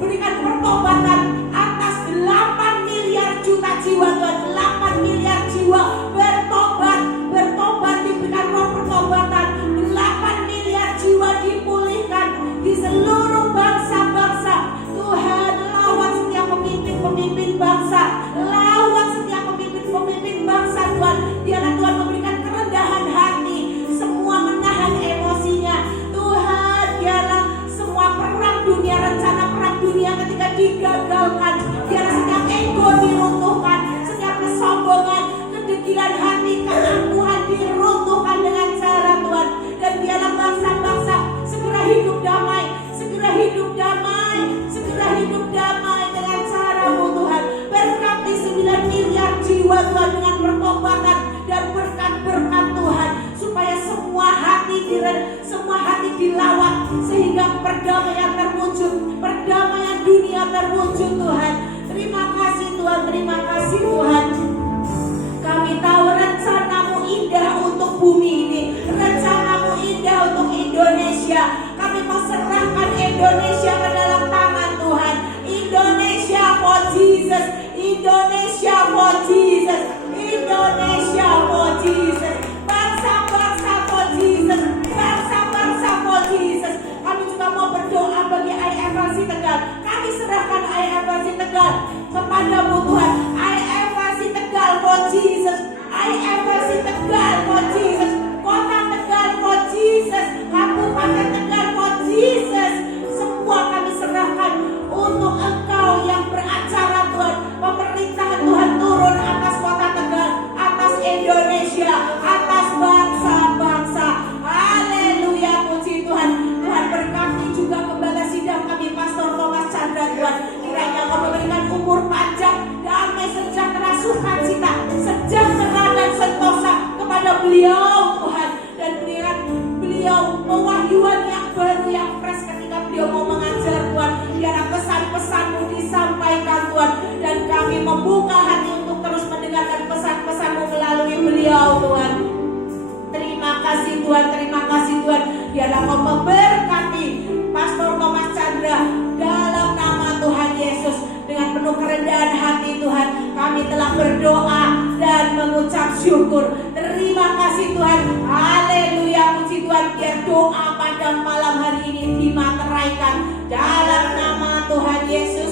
berikan pertobatan atas 8 miliar juta jiwa Tuhan. 8 miliar jiwa bertobat, diberikan roh pertobatan. 8 miliar jiwa dipulihkan di seluruh bangsa-bangsa. Tuhan, lawat setiap pemimpin bangsa, lawat setiap pemimpin bangsa Tuhan. Biarlah Tuhan memberikan kerendahan hati, semua menahan emosinya Tuhan. Biarlah semua perang dunia, rencana perang dunia ketika digagalkan, biarlah setiap ego diruntuhkan, setiap kesombongan, kedegilan hati, keangkuhan diruntuhkan dengan cara Tuhan. Dan biarlah bangsa-bangsa segera hidup damai, segera hidup damai, segera hidup damai dengan cara-Mu Tuhan. Berkati 9 miliar jiwa Tuhan dengan pertobatan dan berkat-berkat Tuhan, supaya semua hati dilawat sehingga perdamaian terwujud, perdamaian dunia terwujud Tuhan. Terima kasih Tuhan, terima kasih Tuhan. Kami tahu rencana-Mu indah untuk bumi ini, rencana-Mu indah untuk Indonesia. Kami serahkan Indonesia ke dalam tangan Tuhan. Indonesia for Jesus, Indonesia for Jesus, Indonesia for Jesus. Bangsa-bangsa for Jesus, bangsa-bangsa for Jesus. Kami juga mau berdoa bagi IFLC Tegal. Kami serahkan IFLC Tegal kepada-Mu Tuhan. IFLC Tegal for Jesus, IFLC Tegal for Jesus, Kota Tegal for Jesus, Kabupaten Tegal for Jesus. Semua kami serahkan untuk Engkau yang beracara Tuhan. Pemerintahan Tuhan turun atas Kota Tegal, atas Indonesia, atas bangsa-bangsa. Haleluya, puji Tuhan. Tuhan berkati juga Gembala Sidang kami, Pastor Thomas Chandra Tuhan. Kiranya Kau memberikan umur panjang, damai, sejahtera, sukacita, sejahtera dan sentosa kepada beliau Tuhan. Dan berikan beliau pewahyuan yang baru, yang fresh ketika beliau mau mengajar Tuhan. Biarlah pesan-pesan-Mu disampaikan Tuhan. Dan kami membuka hati untuk terus mendengarkan pesan-pesan-Mu melalui beliau Tuhan. Terima kasih Tuhan, terima kasih Tuhan. Biarlah Kau memberkati Pastor Thomas Chandra dalam nama Tuhan Yesus. Dengan penuh kerendahan hati Tuhan, kami telah berdoa dan mengucap syukur. Terima kasih Tuhan. Haleluya, puji Tuhan. Biar doa pada malam hari ini dimateraikan dalam nama Tuhan Yesus.